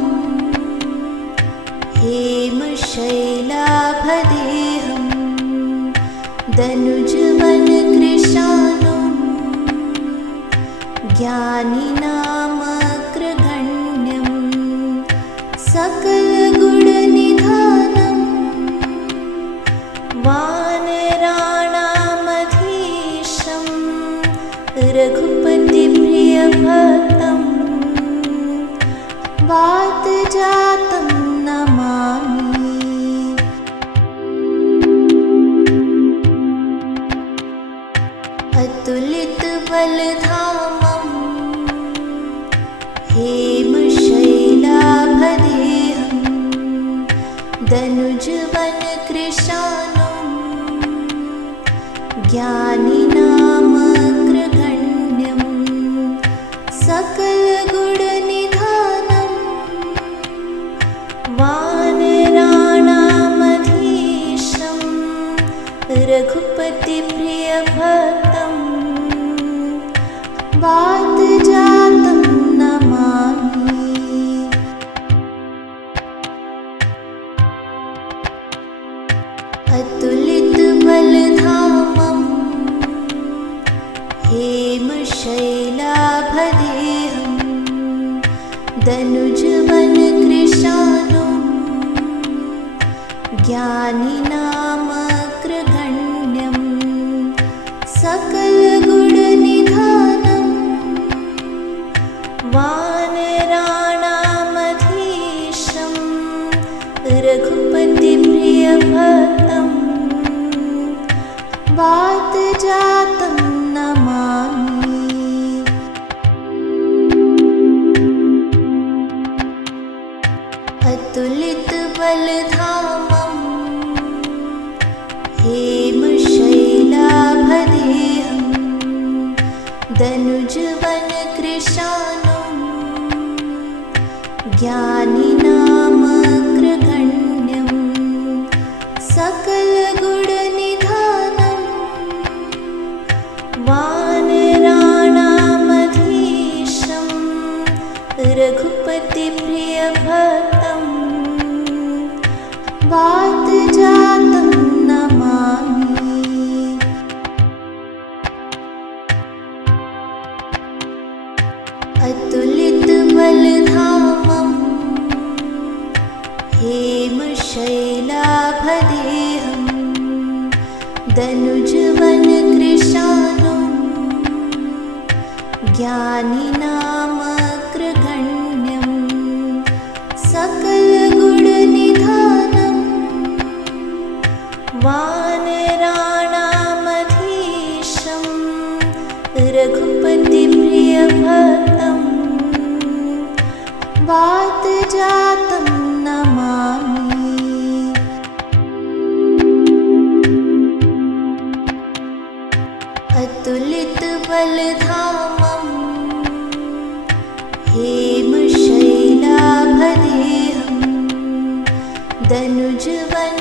हेमशैलाभदेहं दनुजवनकृशानुं ज्ञानिनामग्रगण्यं सकलगुणनिधानं वानराणामधीशं रघुपतिप्रियभक्तं वातजातं Namami. अतुलितबलधामं हेमशैलाभदेहं दनुजवनकृशानुं ज्ञानिनामग्रगण्यं सकलगुणनिधानं वानराणामधीशं रघुपतिप्रियभक्तं वातजातं Namami. अतुलितबलधामं हेमशैलाभदेहं दनुजवनकृशानुं ज्ञानिनामग्रगण्यं सकलगुणनिधानं वानराणामधीशं रघुपतिप्रियभक्तं वातजातं Namami. अतुलितबलधामं हेमशैलाभदेहं दनुजवनकृशानुं ज्ञानिनामग्रगण्यं सकलगुणनिधानं वानराणामधीशं रघुपतिप्रियभक्तं वातजातं Namami. अतुलितबलधामं हेमशैलाभदेहं दनुजवनकृशानुं ज्ञानिनामग्रगण्यं सकलगुणनिधानं वानराणामधीशं रघुपतिप्रियभक्तं वातजातं Namami. अतुलितबलधामं हेमशैलाभदेहं दनुजवनकृशानुं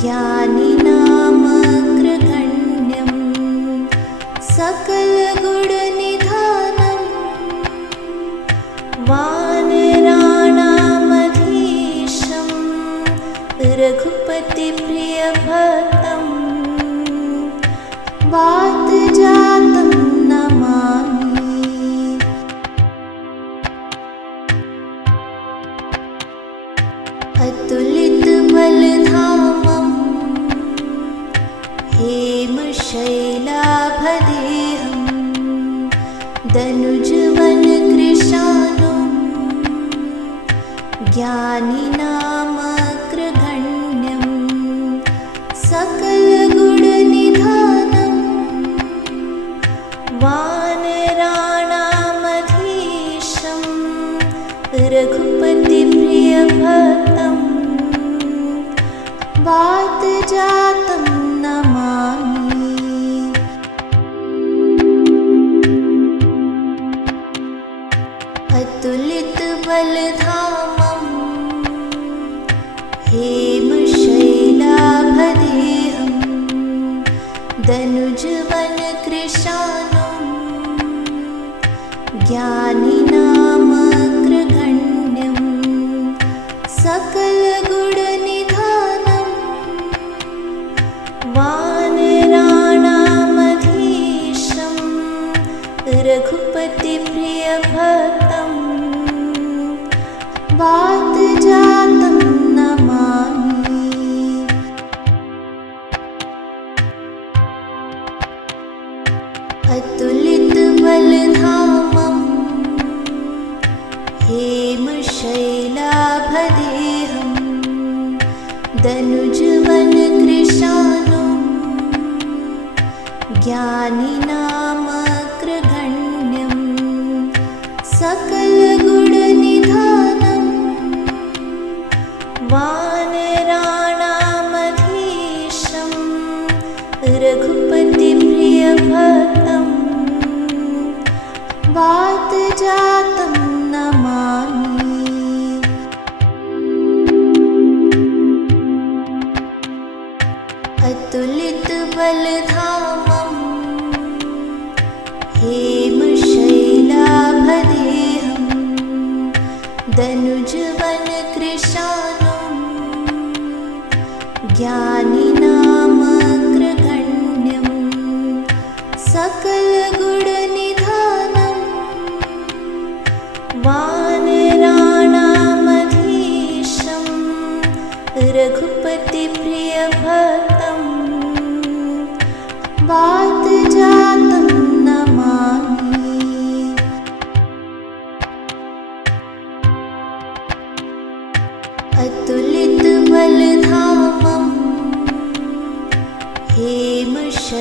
ज्ञानिनामग्रगण्यं सकलगुणनिधानं वानराणामधीशं रघुपतिप्रियभक्तं वातजातं Namami. अतुलितबलधामं हेमशैलाभदेहं दनुजवनकृशानुं ज्ञानिनामग्रगण्यं सकलगुणनिधानं वानराणामधीशं रघुपतिप्रियभक्तं वातजातं Namami. अतुलितबलधामं हेमशैलाभदेहं दनुजवनकृशानुं ज्ञानिनामग्रगण्यं सकलगुणनिधानं वानराणामधीशं रघुपतिप्रियभक्तं वातजातं Namami. अतुलितबलधामं हेमशैलाभदेहं दनुजवनकृशानुं ज्ञानिनामग्रगण्यं सकलगुणनिधानं वानराणामधीशं रघुपतिप्रियभक्तं वातजातं Namami. अतुलितबलधामं हेमशैलाभदेहं दनुजवनकृशानुं ज्ञानिनामग्रगण्यं सकलगुणनिधानं वानराणामधीशं रघुपतिप्रियभक्तं वातजातं Namami. अतुलितबलधामं हेमशैलाभदेहं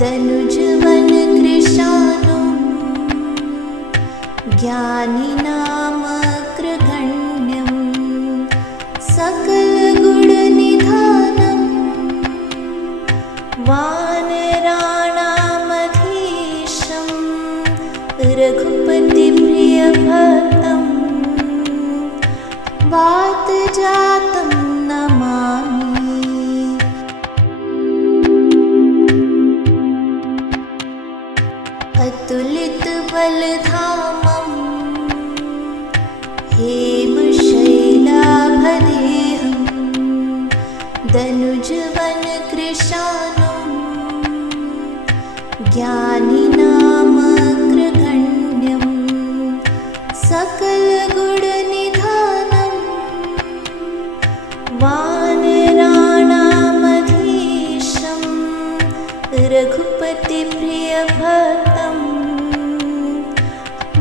दनुजवनकृशानुं ज्ञानिनामग्रगण्यं सकलगुणनिधानं वानराणामधीशं रघुपतिप्रियभक्तं वातजातं Namami. अतुलितबलधामं हेमशैलाभदेहं दनुजवनकृशानुं ज्ञानिनामग्रगण्यं सकलगुणनिधानं वानराणामधीशं रघुपतिप्रियभक्तं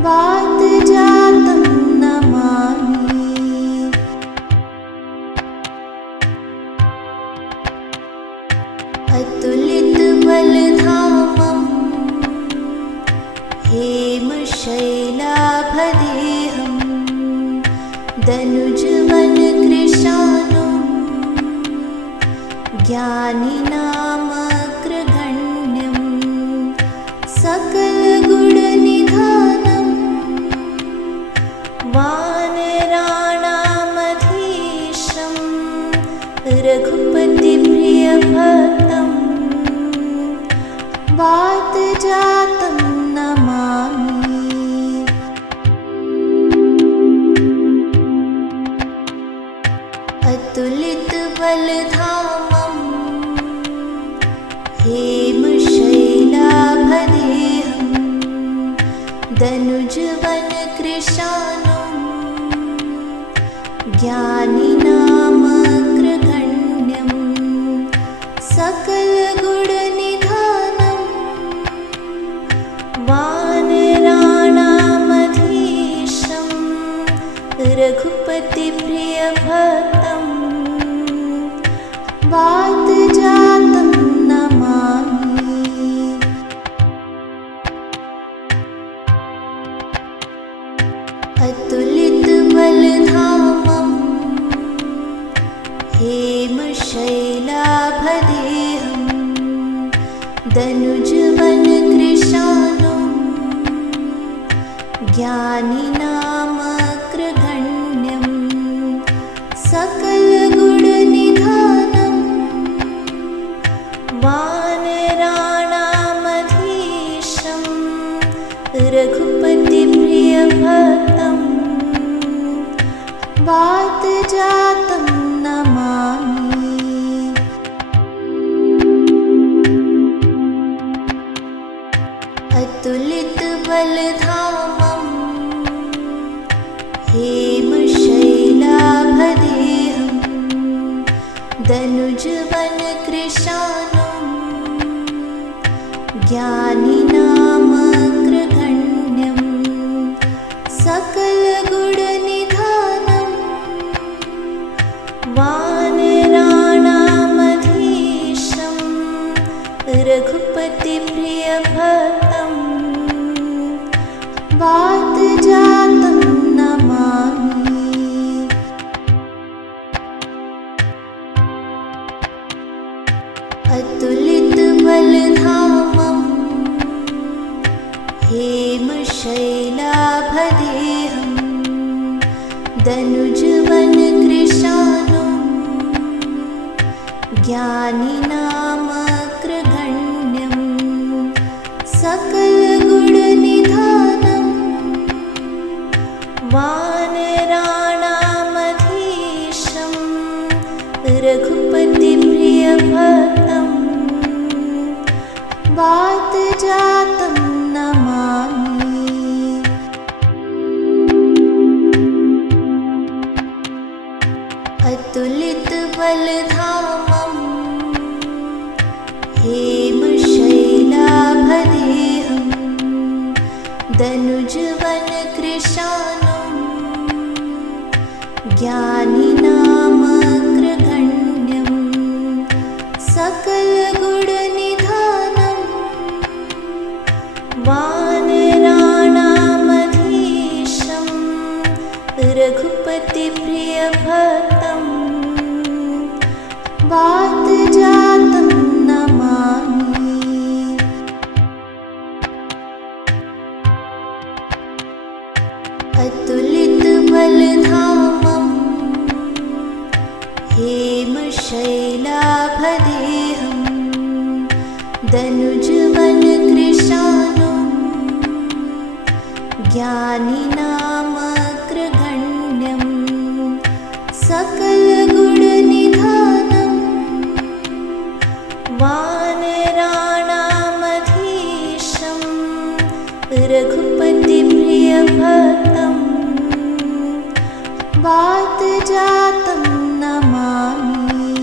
वातजातं Namami. अतुलितबलधामं हेमशैलाभदेहं दनुजवनकृशानुं ज्ञानिनामग्रगण्यं सकलगुणनिधानं वानराणामधीशं रघुपतिप्रियभक्तं वातजातं Namami. अतुलितबलधामं हेमशैलाभदेहं दनुजवनकृशानुं ज्ञानिनामग्रगण्यं सकलगुणनिधानं वानराणामधीशं रघुपतिप्रियभक्तं वातजातं Namami. अतुलितबलधामं हेमशैलाभदेहं दनुजवनकृशानुं ज्ञानिनामग्रगण्यं सकलगुणनिधानं वानराणामधीशं रघुपतिप्रियभक्तं वातजातं Namami. अतुलितबलधामं हेमशैलाभदेहं दनुजवनकृशानुं ज्ञानिनामग्रगण्यं सकलगुणनिधानं वानराणामधीशं रघुपतिप्रियभक्तं वातजातं Namami. अतुलितबलधामं हेमशैलाभदेहं दनुजवनकृशानुं ज्ञानिनामग्रगण्यं सकलगुणनिधानं वानराणामधीशं रघुपतिप्रियभक्तं वातजातं Namami. अतुलितबलधामं हेमशैलाभदेहं दनुजवनकृशानुं ज्ञानिनामग्रगण्यं सकलगुणनिधानं वानराणामधीशं रघुपतिप्रियभक्तं वातजातं Namami. अतुलितबलधामं हेमशैलाभदेहं दनुजवनकृशानुं ज्ञानिनामग्रगण्यं सकलगुणनिधानं वानराणामधीशं रघुपतिप्रियभक्तं वातजातं Namami.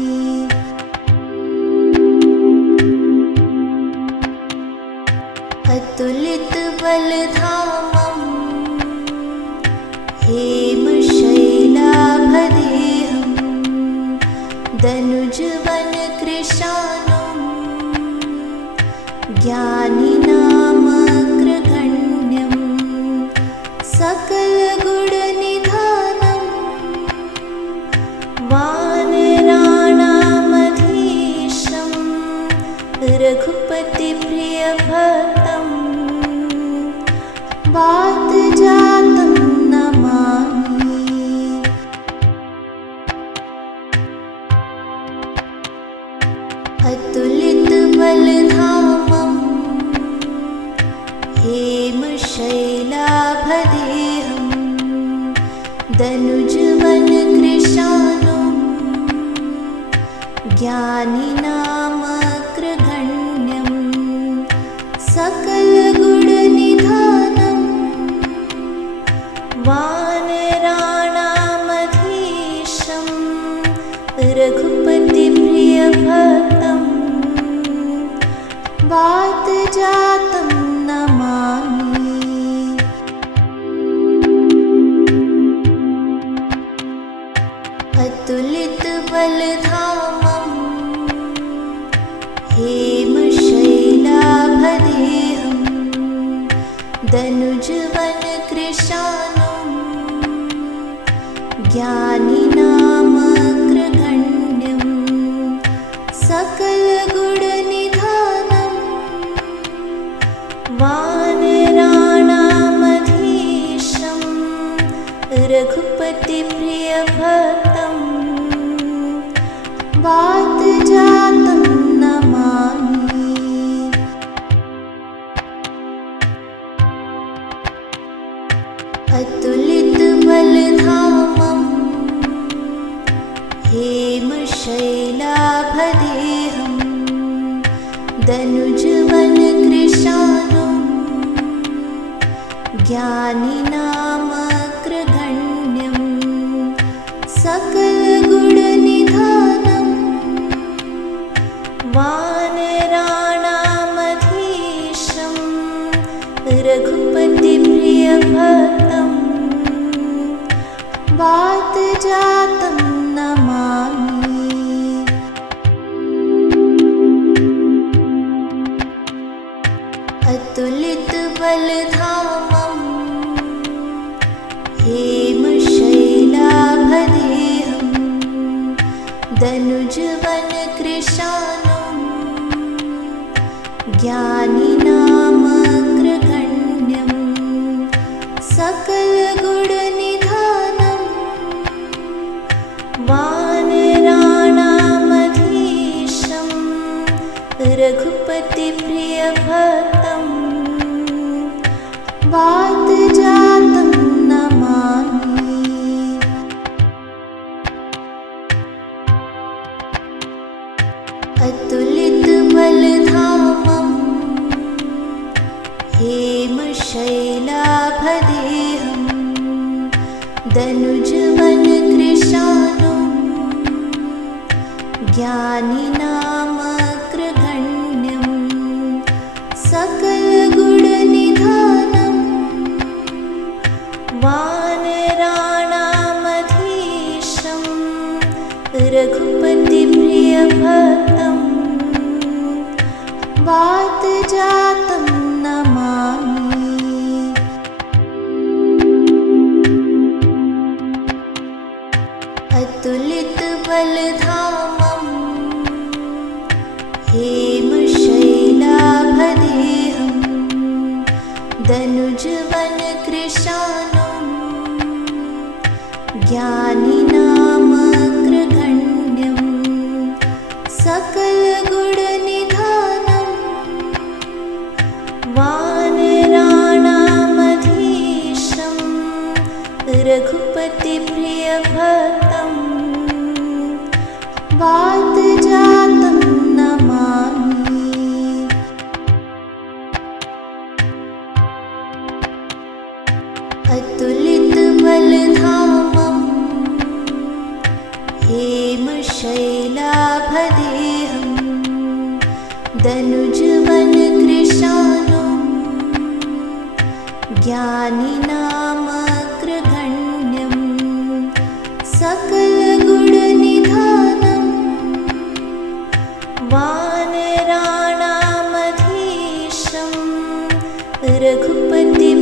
अतुलितबलधामं हेमशैलाभदेहं दनुजवनकृशानुं ज्ञानिनामग्रगण्यं सकलगुणनिधानं वानराणामधीशं रघुपतिप्रियभक्तं वातजातं Namami. अतुलितबलधामं हेमशैलाभदेहं दनुजवनकृशानुं ज्ञानिनामग्रगण्यं सकलगुणनिधानं वानराणामधीशं रघुपतिप्रियभक्तं वातजातं Namami. अतुलितबलधामं हेमशैलाभदेहं दनुजवनकृशानुं ज्ञानिनामग्रगण्यं सकलगुणनिधानं वानराणामधीशं रघुपतिप्रियभक्तं वातजातं Namami. अतुलितबलधामं हेमशैलाभदेहं दनुजवनकृशानुं ज्ञानिनामग्रगण्यं सकलगुणनिधानं वानराणामधीशं रघुपतिप्रियभक्तं वातजातं Namami. अतुलितबलधामं हेमशैलाभदेहं दनुजवनकृशानुं ज्ञानिनामग्रगण्यं सकलगुणनिधानं वानराणामधीशं रघुपतिप्रियभक्तं वातजातं Namami. अतुलितबलधामं हेमशैलाभदेहं दनुजवनकृशानुं ज्ञानिनामग्रगण्यं सकलगुणनिधानं वानराणामधीशं रघुपतिप्रियभक्तं वातजातं Namami. अतुलितबलधामं हेमशैलाभदेहं दनुजवनकृशानुं ज्ञानिनामग्रगण्यं सकलगुणनिधानं वानराणामधीशं रघुपतिप्रियभक्तं वातजातं Namami. अतुलितबलधामं हेमशैलाभदेहं दनुजवनकृशानुं ज्ञानिनामग्रगण्यं सकलगुणनिधानं वानराणामधीशं रघुपतिप्रियभक्तं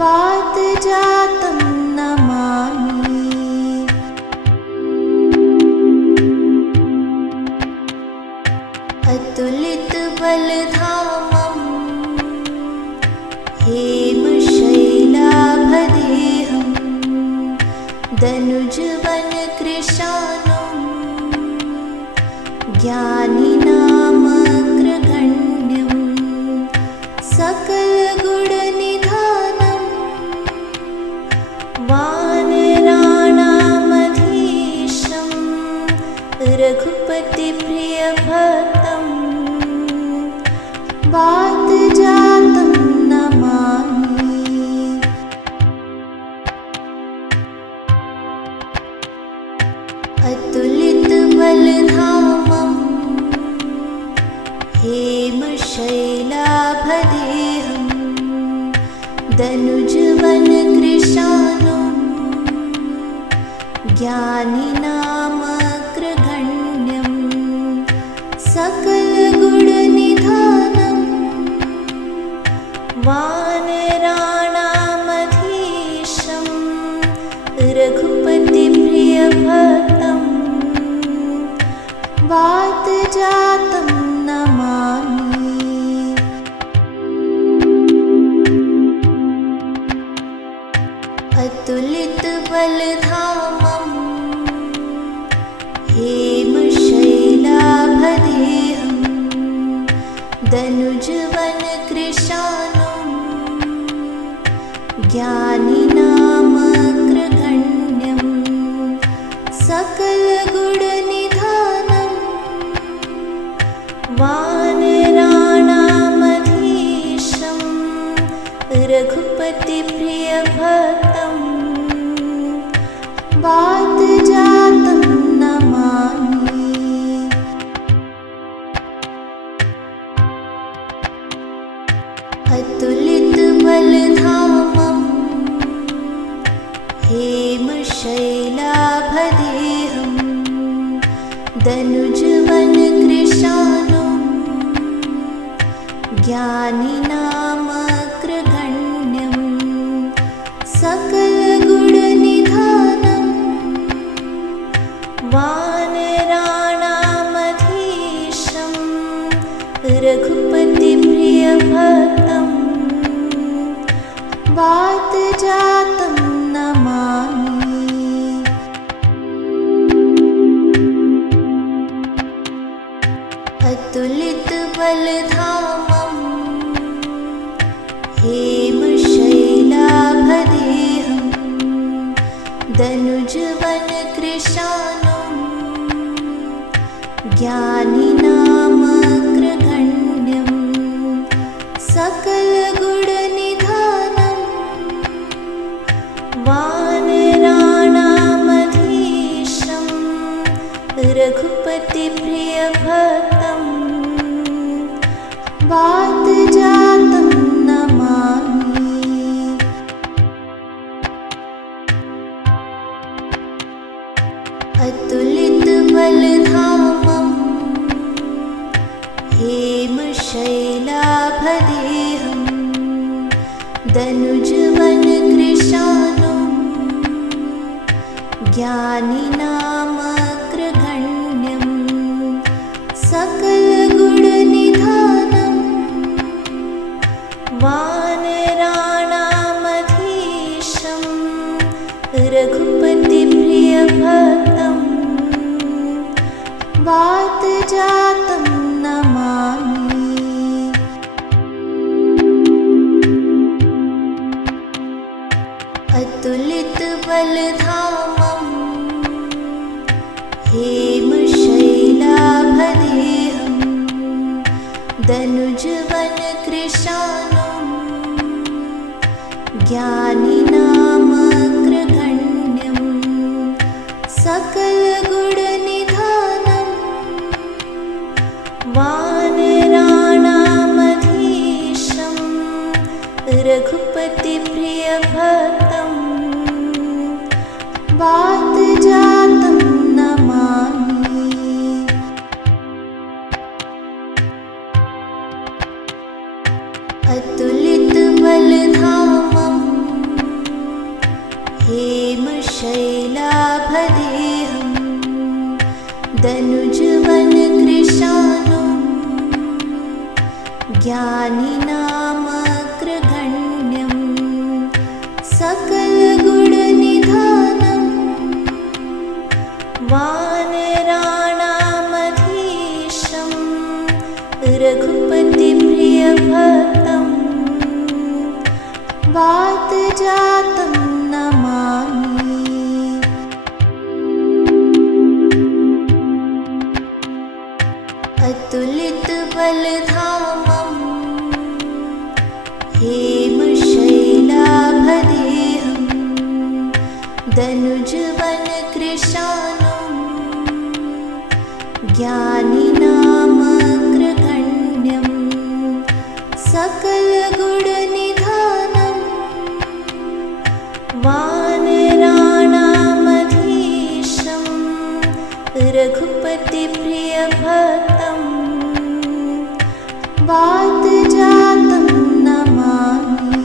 वातजातं Namami. अतुलितबलधामं हेमशैलाभदेहं दनुजवनकृशानुं ज्ञानिनामग्रगण्यं सकलगुणनिधानं वानराणामधीशं रघुपतिप्रियभक्तं वातजातं Namami. अतुलितबलधामं हेमशैलाभदेहं दनुजवनकृशानुं ज्ञानिनामग्रगण्यं सकलगुणनिधानं वानराणामधीशं रघुपतिप्रियभक्तं वातजातं Namami. अतुलितबलधामं हेमशैलाभदेहं दनुजवनकृशानुं ज्ञानिनामग्रगण्यं सकलगुणनिधानं वानराणामधीशं रघुपतिप्रियभक्तं वातजातं Namami. अतुलितबलधामं हेमशैलाभदेहं दनुजवनकृशानुं ज्ञानिनामग्रगण्यं सकलगुणनिधानं वानराणामधीशं रघुपतिप्रियभक्तं वातजातं Namami. अतुलितबलधामं हेमशैलाभदेहं दनुजवनकृशानुं ज्ञानिनामग्रगण्यं सकलगुणनिधानं वानराणामधीशं रघुपतिप्रियभक्तं वातजातं Namami. अतुलितबलधामं हेमशैलाभदेहं दनुजवनकृशानुं ज्ञानिनामग्रगण्यं सकलगुणनिधानं वानराणामधीशं रघुपतिप्रियभक्तं वातजातं Namami. अतुलितबलधामं हेमशैलाभदेहं दनुजवनकृशानुं ज्ञानिनामग्रगण्यं सकलगुणनिधानं वानराणामधीशं रघुपतिप्रियभक्तं वातजातं Namami. अतुलितबलधामं हेमशैलाभदेहं दनुजवनकृशानुं ज्ञानिनामग्रगण्यं सकलगुणनिधानं वानराणामधीशं रघुपतिप्रियभक्तं वातजातं Namami. अतुलितबलधामं हेमशैलाभदेहं दनुजवनकृशानुं ज्ञानिनामग्रगण्यं सकलगुणनिधानं वानराणामधीशं रघुपतिप्रियभक्तं वातजातं Namami.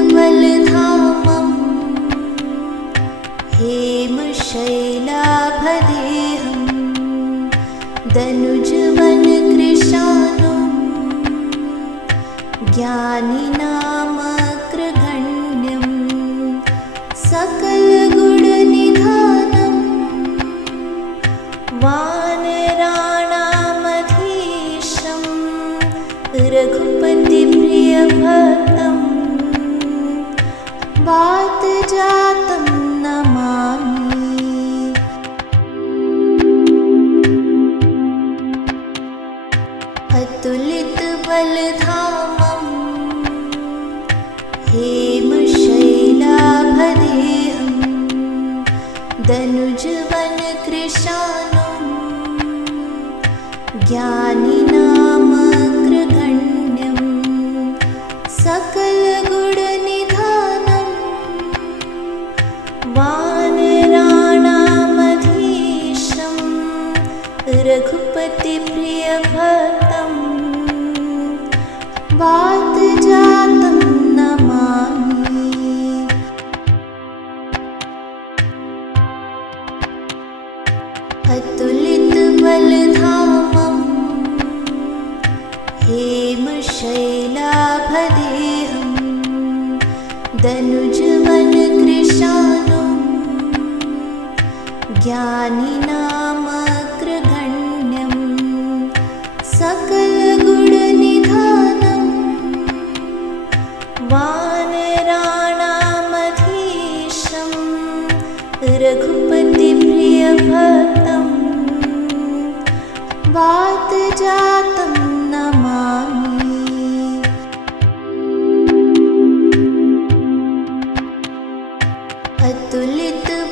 अतुलितबलधामं हेमशैलाभदेहं दनुजवनकृशानुं ज्ञानिनामग्रगण्यं सकलगुणनिधानं वानराणामधीशं दनुजवन कृशानुं ज्ञानिनामग्रगण्यं सकलगुणनिधानं वानराणामधीशं रघुपतिप्रियभक्तं वातजातं Namami. अतुलितबलधामं हेमशैलाभदेहं दनुजवनकृशानुं ज्ञानिनामग्रगण्यं सकलगुणनिधानं वानराणामधीशं रघुपतिप्रियभक्तं वातजातं Namami.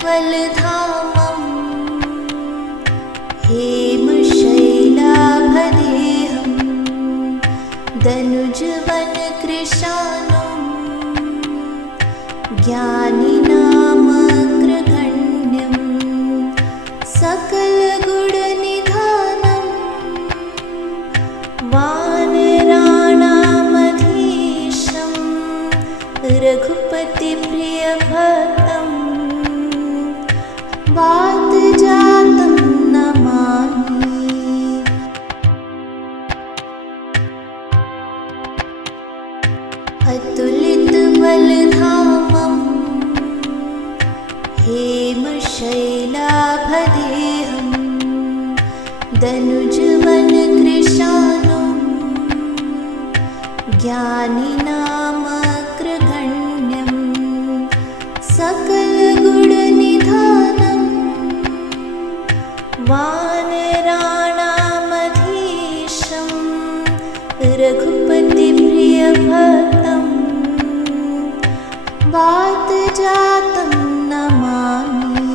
अतुलितबलधामं हेमशैलाभदेहं दनुजवनकृशानुं ज्ञानिनामग्रगण्यं सकलगुणनिधानं वानराणामधीशं रघुपतिप्रियभक्तं वातजातं Namami. अतुलितबलधामं हेमशैलाभदेहं दनुजवनकृशानुं ज्ञानिनामग्रगण्यं सकलगुणनिधानं वानराणामधीशं रघुपतिप्रियभक्तं वातजातं Namami.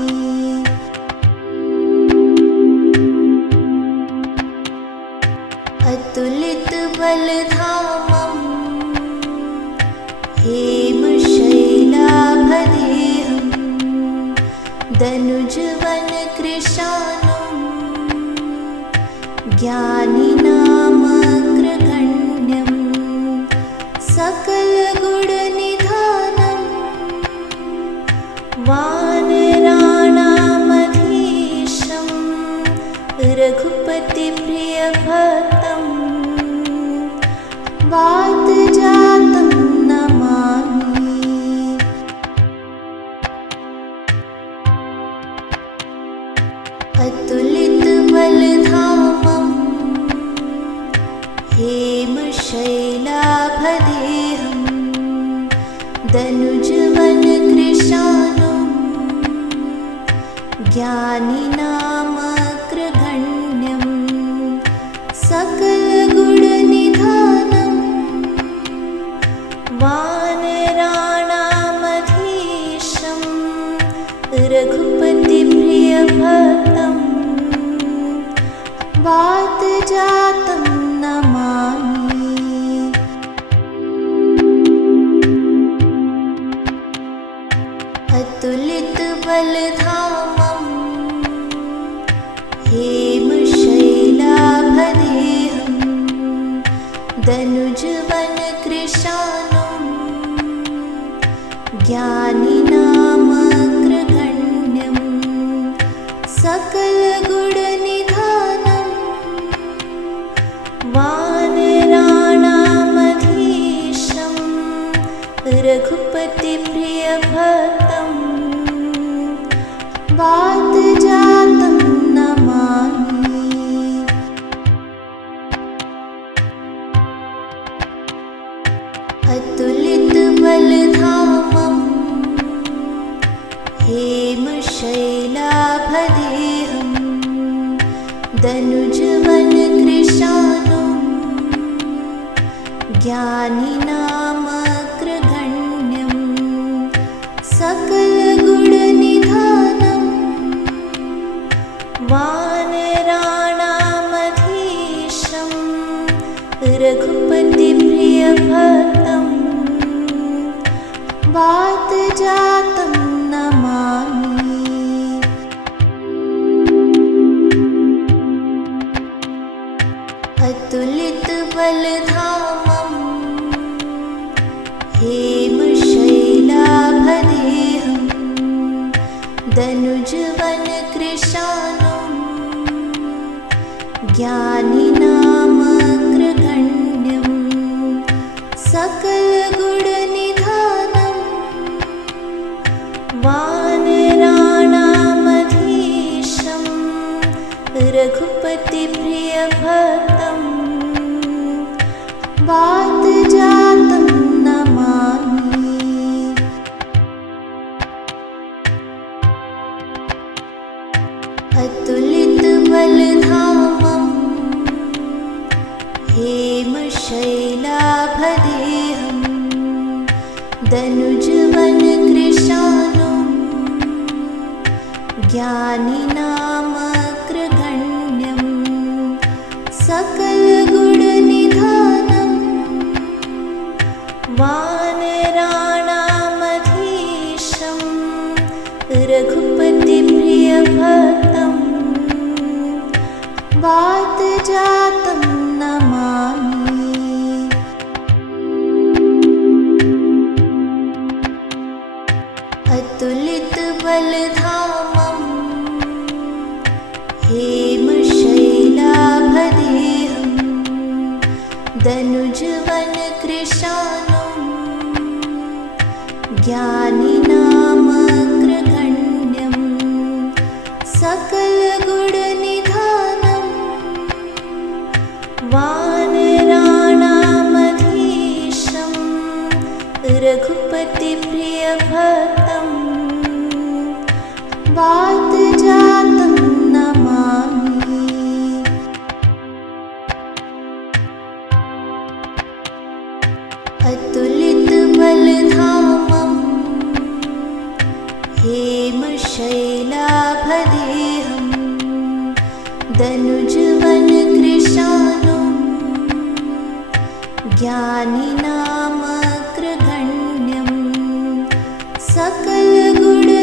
अतुलितबलधामं हेमशैलाभदेहं दनुजवनकृशानुं ज्ञानिनामग्रगण्यं सकलगुणनिधानं वानराणामधीशं रघुपतिप्रियभक्तं वातजातं Namami. अतुलितबलधामं हेमशैलाभदेहं दनुजवनकृशानुं ज्ञानिनामग्रगण्यं सकलगुणनिधानं वानराणामधीशं रघुपतिप्रियभक्तं वातजातं Namami. अतुलितबलधामं हेमशैलाभदेहं दनुजवनकृशानुं ज्ञानिनामग्रगण्यं सकलगुणनिधानं वानराणामधीशं रघुपतिप्रियभक्तं वातजातं Namami. अतुलितबलधामं हेमशैलाभदेहं दनुजवनकृशानुं ज्ञानिनामग्रगण्यं सकलगुणनिधानं भक्तं वातजातं Namami. अतुलितबलधामं हेमशैलाभदेहं दनुजवनकृशानुं ज्ञानिनामग्रगण्यं सकलगुणनिधानं वानराणामधीशं रघुपतिप्रियभक्तं वातजातं Namami. अतुलितबलधामं हेमशैलाभदेहं दनुजवनकृशानुं ज्ञानिनामग्रगण्यं सकलगुणनिधानं वानराणामधीशं रघुपतिप्रियभक्तं वातजातं Namami. अतुलितबलधामं हेमशैलाभदेहं दनुजवनकृशानुं ज्ञानिनामग्रगण्यं सकलगुणनिधानं वानराणामधीशं रघुपतिप्रियभक्तं वातजातं Namami. अतुलितबलधामं हेमशैलाभदेहं दनुजवनकृशानुं ज्ञानिनामग्रगण्यं सकलगुणनिधानं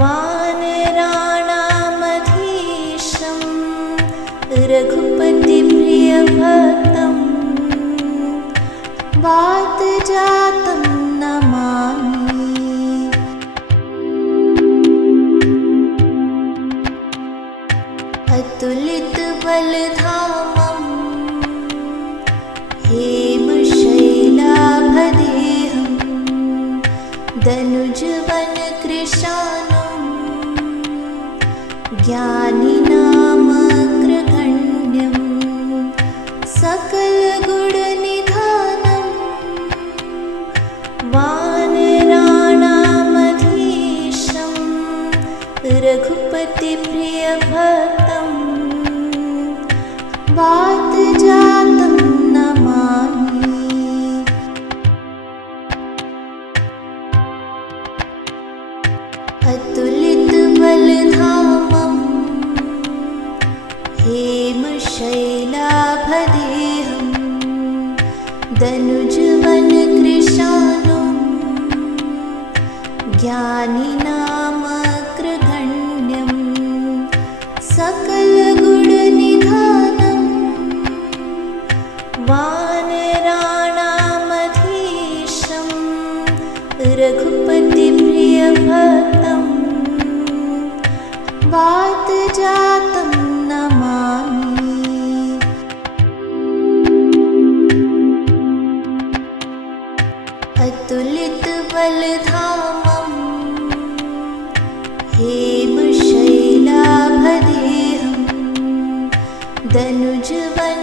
वानराणामधीशं रघुपतिप्रियभक्तं वातजातं Namami. अतुलितबलधामं हेमशैलाभदेहं दनुजवनकृशानुं ज्ञानिनामग्रगण्यं सकलगुणनिधानं वानराणामधीशं रघुपतिप्रियभक्तं वातजातं Namami. अतुलितबलधामं हेमशैलाभदेहं दनुजवनकृशानुं ज्ञानिनामग्रगण्यं सकलगुणनिधानं वानराणामधीशं रघुपतिप्रियभक्तं वातजातं Namami. अतुलितबलधामं हेमशैलाभदेहं दनुजवनकृशानुं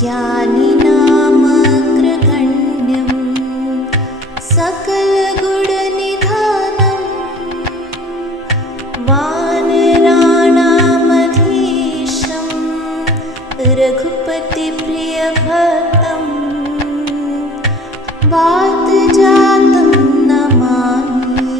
ज्ञानिनामग्रगण्यं सकलगुणनिधानं वानराणामधीशं रघुपतिप्रियभक्तं वातजातं Namami.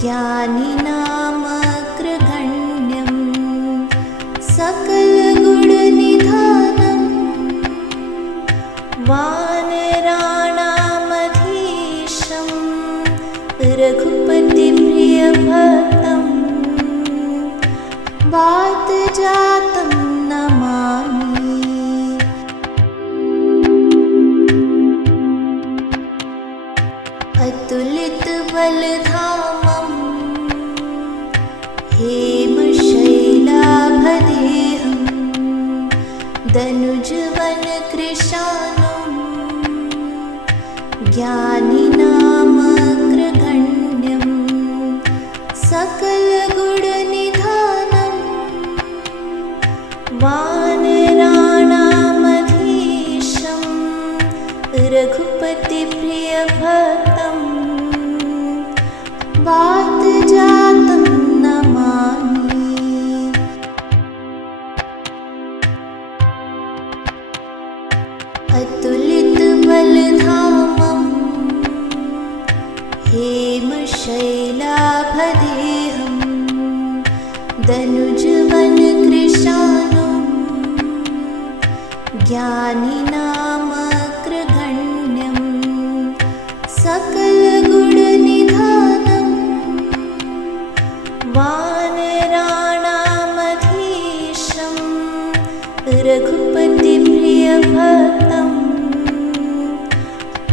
ज्ञानिनामग्रगण्यं सकलगुणनिधानं वानराणामधीशं रघुपतिप्रियभक्तं वातजातं Namami. अतुलितबलधामं हेमशैलाभदेहं दनुजवनकृशानुं ज्ञानिनामग्रगण्यं सकलगुणनिधानं वानराणामधीशं रघुपतिप्रियभक्तं वातजातं Namami. अतुलितबलधामं हेमशैलाभदेहं दनुजवनकृशानुं ज्ञानिनामग्रगण्यं सकलगुणनिधानं वानराणामधीशं रघुपतिप्रियभक्तं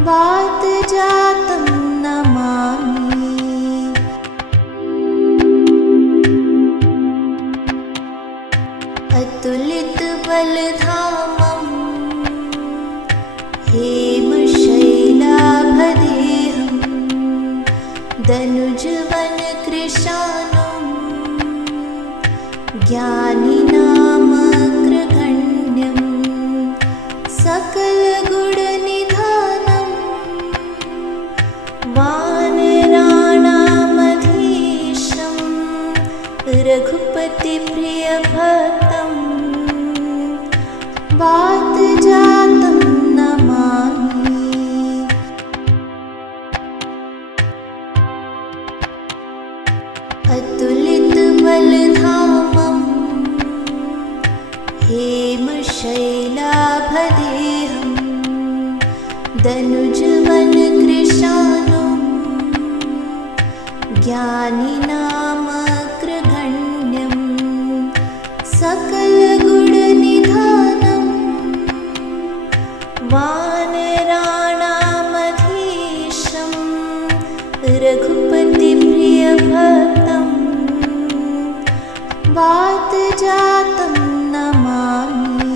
वातजातं Namami. अतुलितबलधामं हेमशैलाभदेहं दनुजवनकृशानुं ज्ञानिनामग्रगण्यं सकलगुणनिधानं वानराणामधीशं रघुपतिप्रियभक्तं वातजातं Namami. अतुलितबलधामं हेमशैलाभदेहं दनुजवनकृशानुं ज्ञानिनामग्रगण्यं सकलगुणनिधानं वानराणामधीशं रघुपतिप्रियभक्तं वातजातं Namami.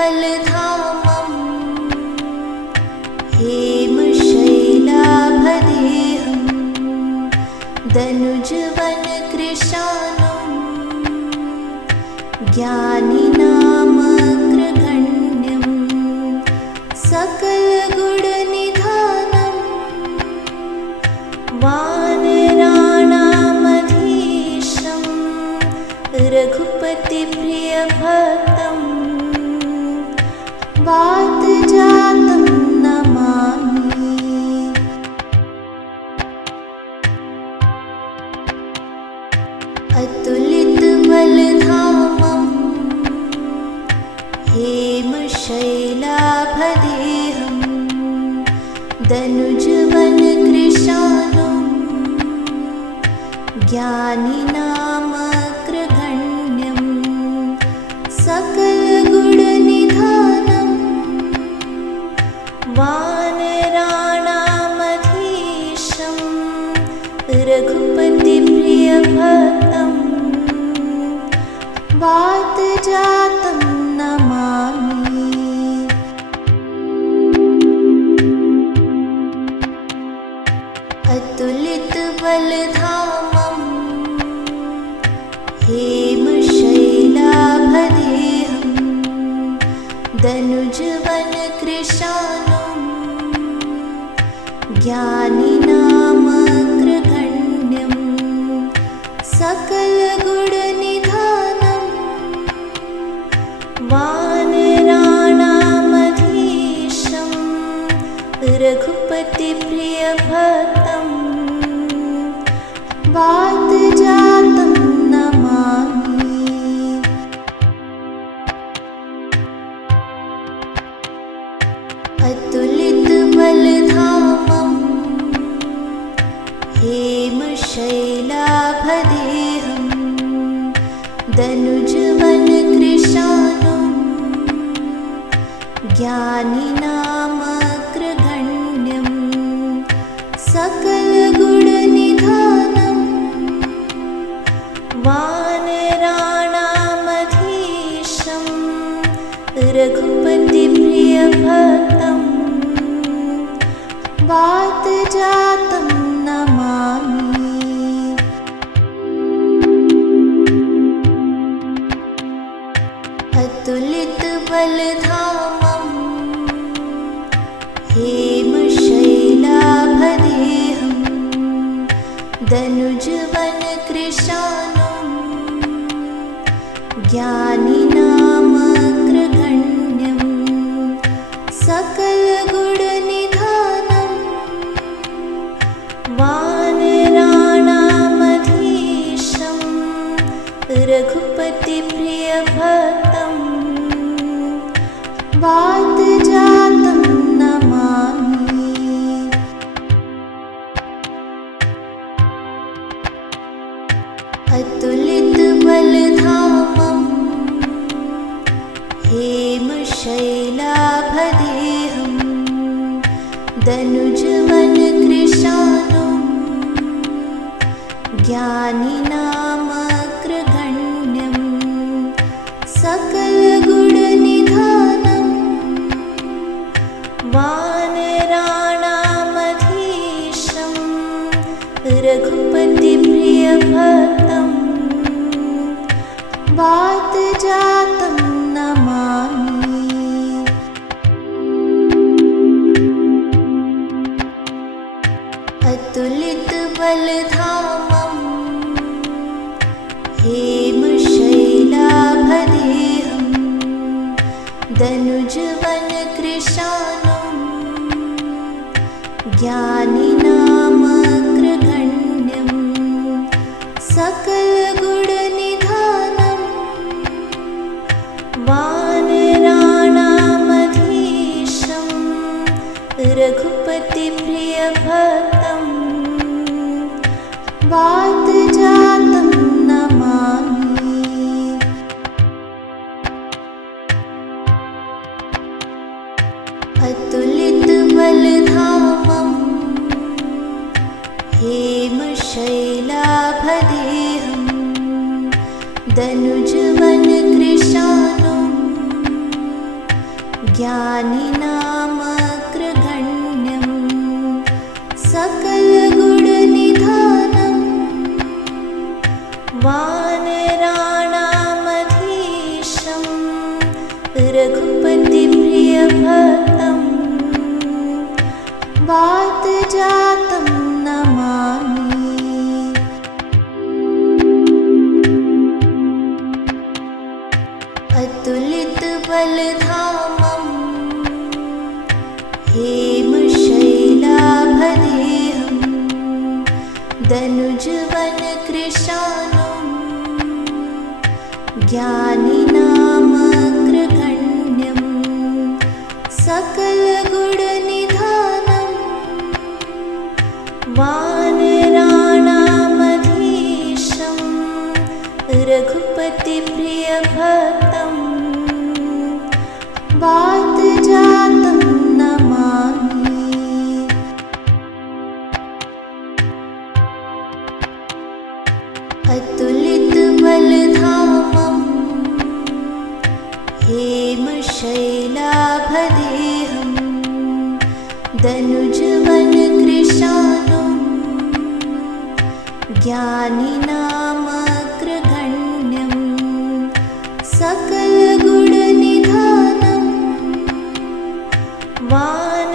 अतुलितबलधामं हेमशैलाभदेहं दनुजवनकृशानुं ज्ञानिनामग्रगण्यं सकलगुणनिधानं वानराणामधीशं रघुपतिप्रियभक्तं वातजातं Namami. अतुलितबलधामं हेमशैलाभदेहं दनुजवनकृशानुं ज्ञानिनामग्रगण्यं सकलगुणनिधानं वानराणामधीशं रघुपतिप्रियभक्तं वातजातं Namami. अतुलितबलधामं हेमशैलाभदेहं दनुजवनकृशानुं ज्ञानिनामग्रगण्यं सकलगुणनिधानं वानराणामधीशं रघुपतिप्रियभक्तं वातजातं Namami. अतुलितबलधामं हेमशैलाभदेहं दनुजवनकृशानुं ज्ञानिनामग्रगण्यं सकलगुणनिधानं वानराणामधीशं रघुपतिप्रियभक्तं वातजातं Namami. अतुलितबलधामं हेमशैलाभदेहं दनुजवनकृशानुं ज्ञानिनामग्रगण्यं सकलगुणनिधानं वानराणामधीशं रघुपतिप्रियभक्तं वातजातं Namami. अतुलितबलधामं हेमशैलाभदेहं दनुजवनकृशानुं ज्ञानिनामग्रगण्यं सकलगुणनिधानं वानराणामधीशं रघुपतिप्रियभक्तं वातजातं Namami. अतुलितबलधामं हेमशैलाभदेहं दनुजवनकृशानुं ज्ञानिनामग्रगण्यं सकलगुणनिधानं वानराणामधीशं रघुपतिप्रियभक्तं वातजातं Namami. अतुलितबलधामं हेमशैलाभदेहं दनुजवनकृशानुं ज्ञानिनामग्रगण्यं सकलगुणनिधानं वानराणामधीशं रघुपतिप्रियभक्तं वातजातं Namami. अतुलितबलधामं हेमशैलाभदेहं दनुजवनकृशानुं ज्ञानिनामग्रगण्यं सकलगुणनिधानं वानराणामधीशं रघुपतिप्रियभक्तं वातजातं Namami. अतुलितबलधामं हेमशैलाभदेहं दनुजवनकृशानुं ज्ञानिनामग्रगण्यं सकलगुणनिधानं वानराणामधीशं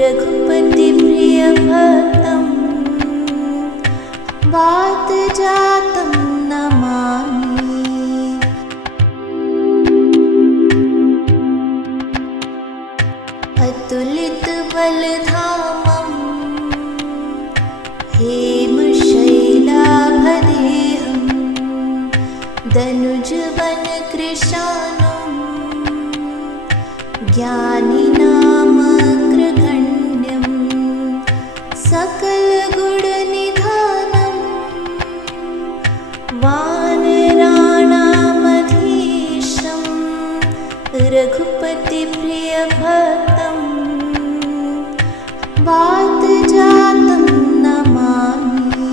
रघुपतिप्रियभक्तं वातजातं Namami. हेमशैलाभदेहं दनुजवनकृशानुं ज्ञानिनामग्रगण्यं सकलगुणनिधानं वानराणामधीशं रघुपतिप्रियभक्तं वातजातं Namami.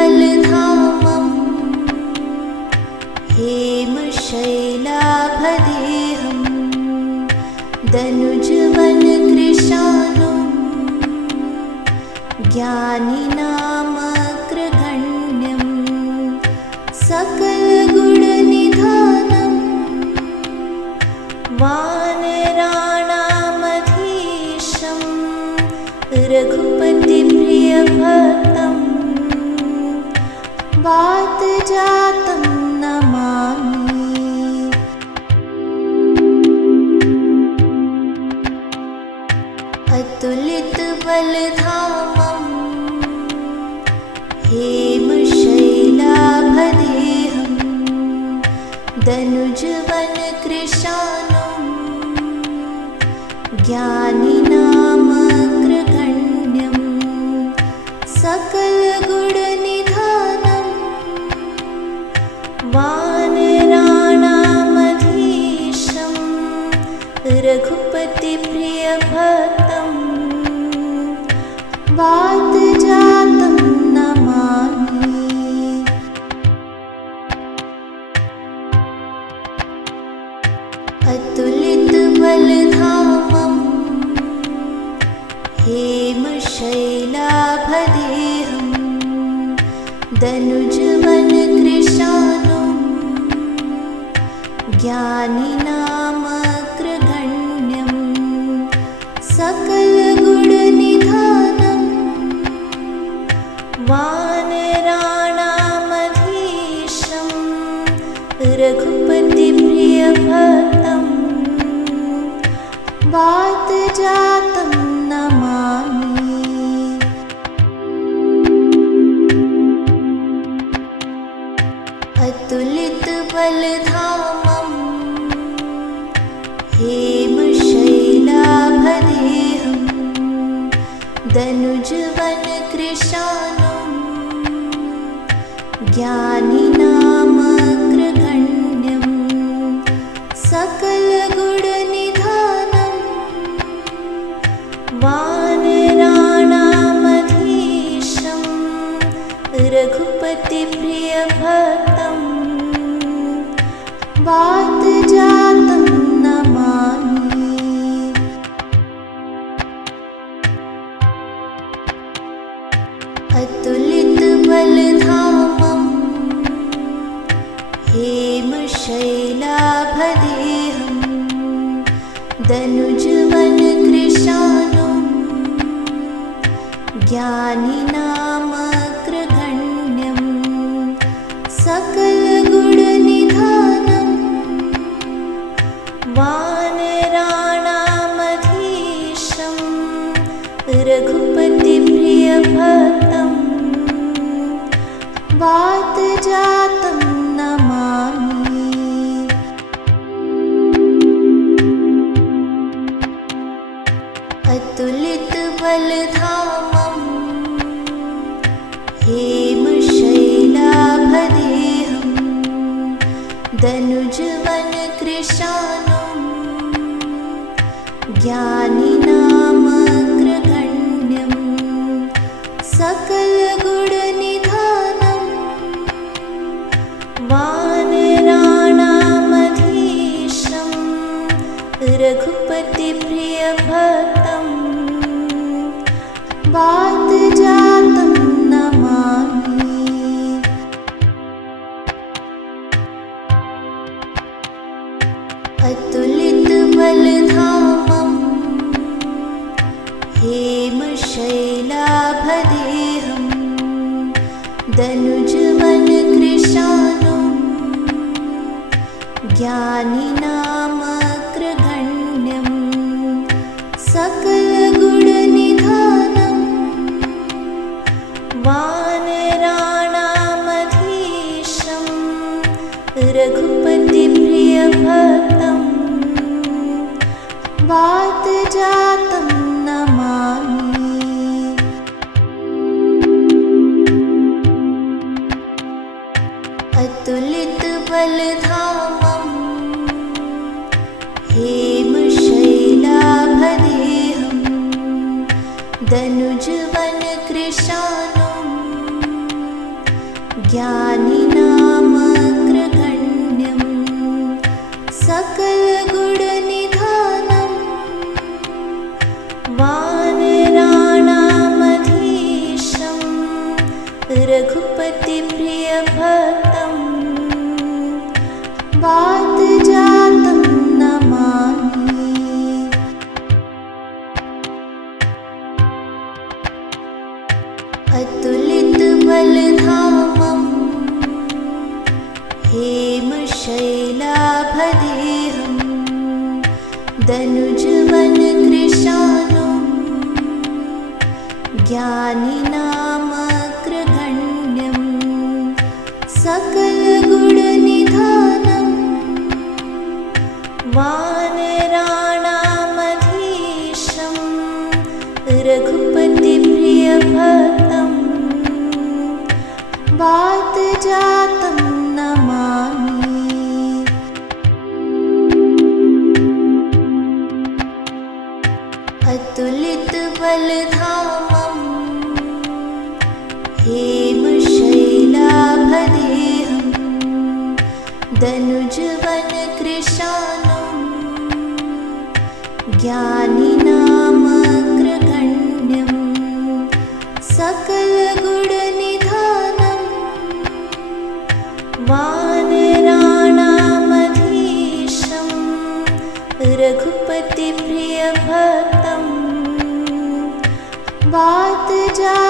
अतुलितबलधामं हेमशैलाभदेहं दनुजवनकृशानुं ज्ञानिनामग्रगण्यं सकलगुणनिधानं वानराणामधीशं रघुपतिप्रियभक्तं वातजातं Namami. अतुलितबलधामं हेमशैलाभदेहं दनुजवनकृशानुं ज्ञानिनामग्रगण्यं सकलगुणनिधानं वानराणामधीशं रघुपतिप्रियभक्तं वातजातं Namami. अतुलितबलधामं हेमशैलाभदेहं दनुजवनकृशानुं ज्ञानिनामग्रगण्यं सकलगुणनिधानं वानराणामधीशं रघुपतिप्रियभक्तं वातजातं Namami. अतुलितबलधामं हेमशैलाभदेहं दनुजवनकृशानुं ज्ञानिनामग्रगण्यं सकलगुणनिधानं वानराणामधीशं रघुपतिप्रियभक्तं वातजातं Namami. अतुलितबलधामं हेमशैलाभदेहं दनुजवनकृशानुं ज्ञानिनामग्रगण्यं सकलगुणनिधानं वानराणामधीशं रघुपतिप्रियभक्तं वातजातं Namami. अतुलितबलधामं हेमशैलाभदेहं दनुजवनकृशानुं ज्ञानिनामग्रगण्यं सकलगुणनिधानं वानराणामधीशं रघुपतिप्रियभक्तं वातजातं Namami. अतुलितबलधामं हेमशैलाभदेहं दनुजवनकृशानुं ज्ञानिनामग्रगण्यं वातजातं Namami. अतुलितबलधामं हेमशैलाभदेहं दनुजवनकृशानुं ज्ञानिनामग्रगण्यं सकलगुणनिधानं वानराणामधीशं रघुपतिप्रियभक्तं वातजातं Namami. अतुलितबलधामं हेमशैलाभदेहं दनुजवनकृशानुं ज्ञानिनामग्रगण्यं सकलगुणनिधानं वानराणामधीशं रघुपतिप्रियभक्तं वातजातं Namami. अतुलितबलधामं हेमशैलाभदेहं दनुजवनकृशानुं ज्ञानिनामग्रगण्यं सकलगुणनिधानं वानराणामधीशं रघुपतिप्रियभक्तं वातजातं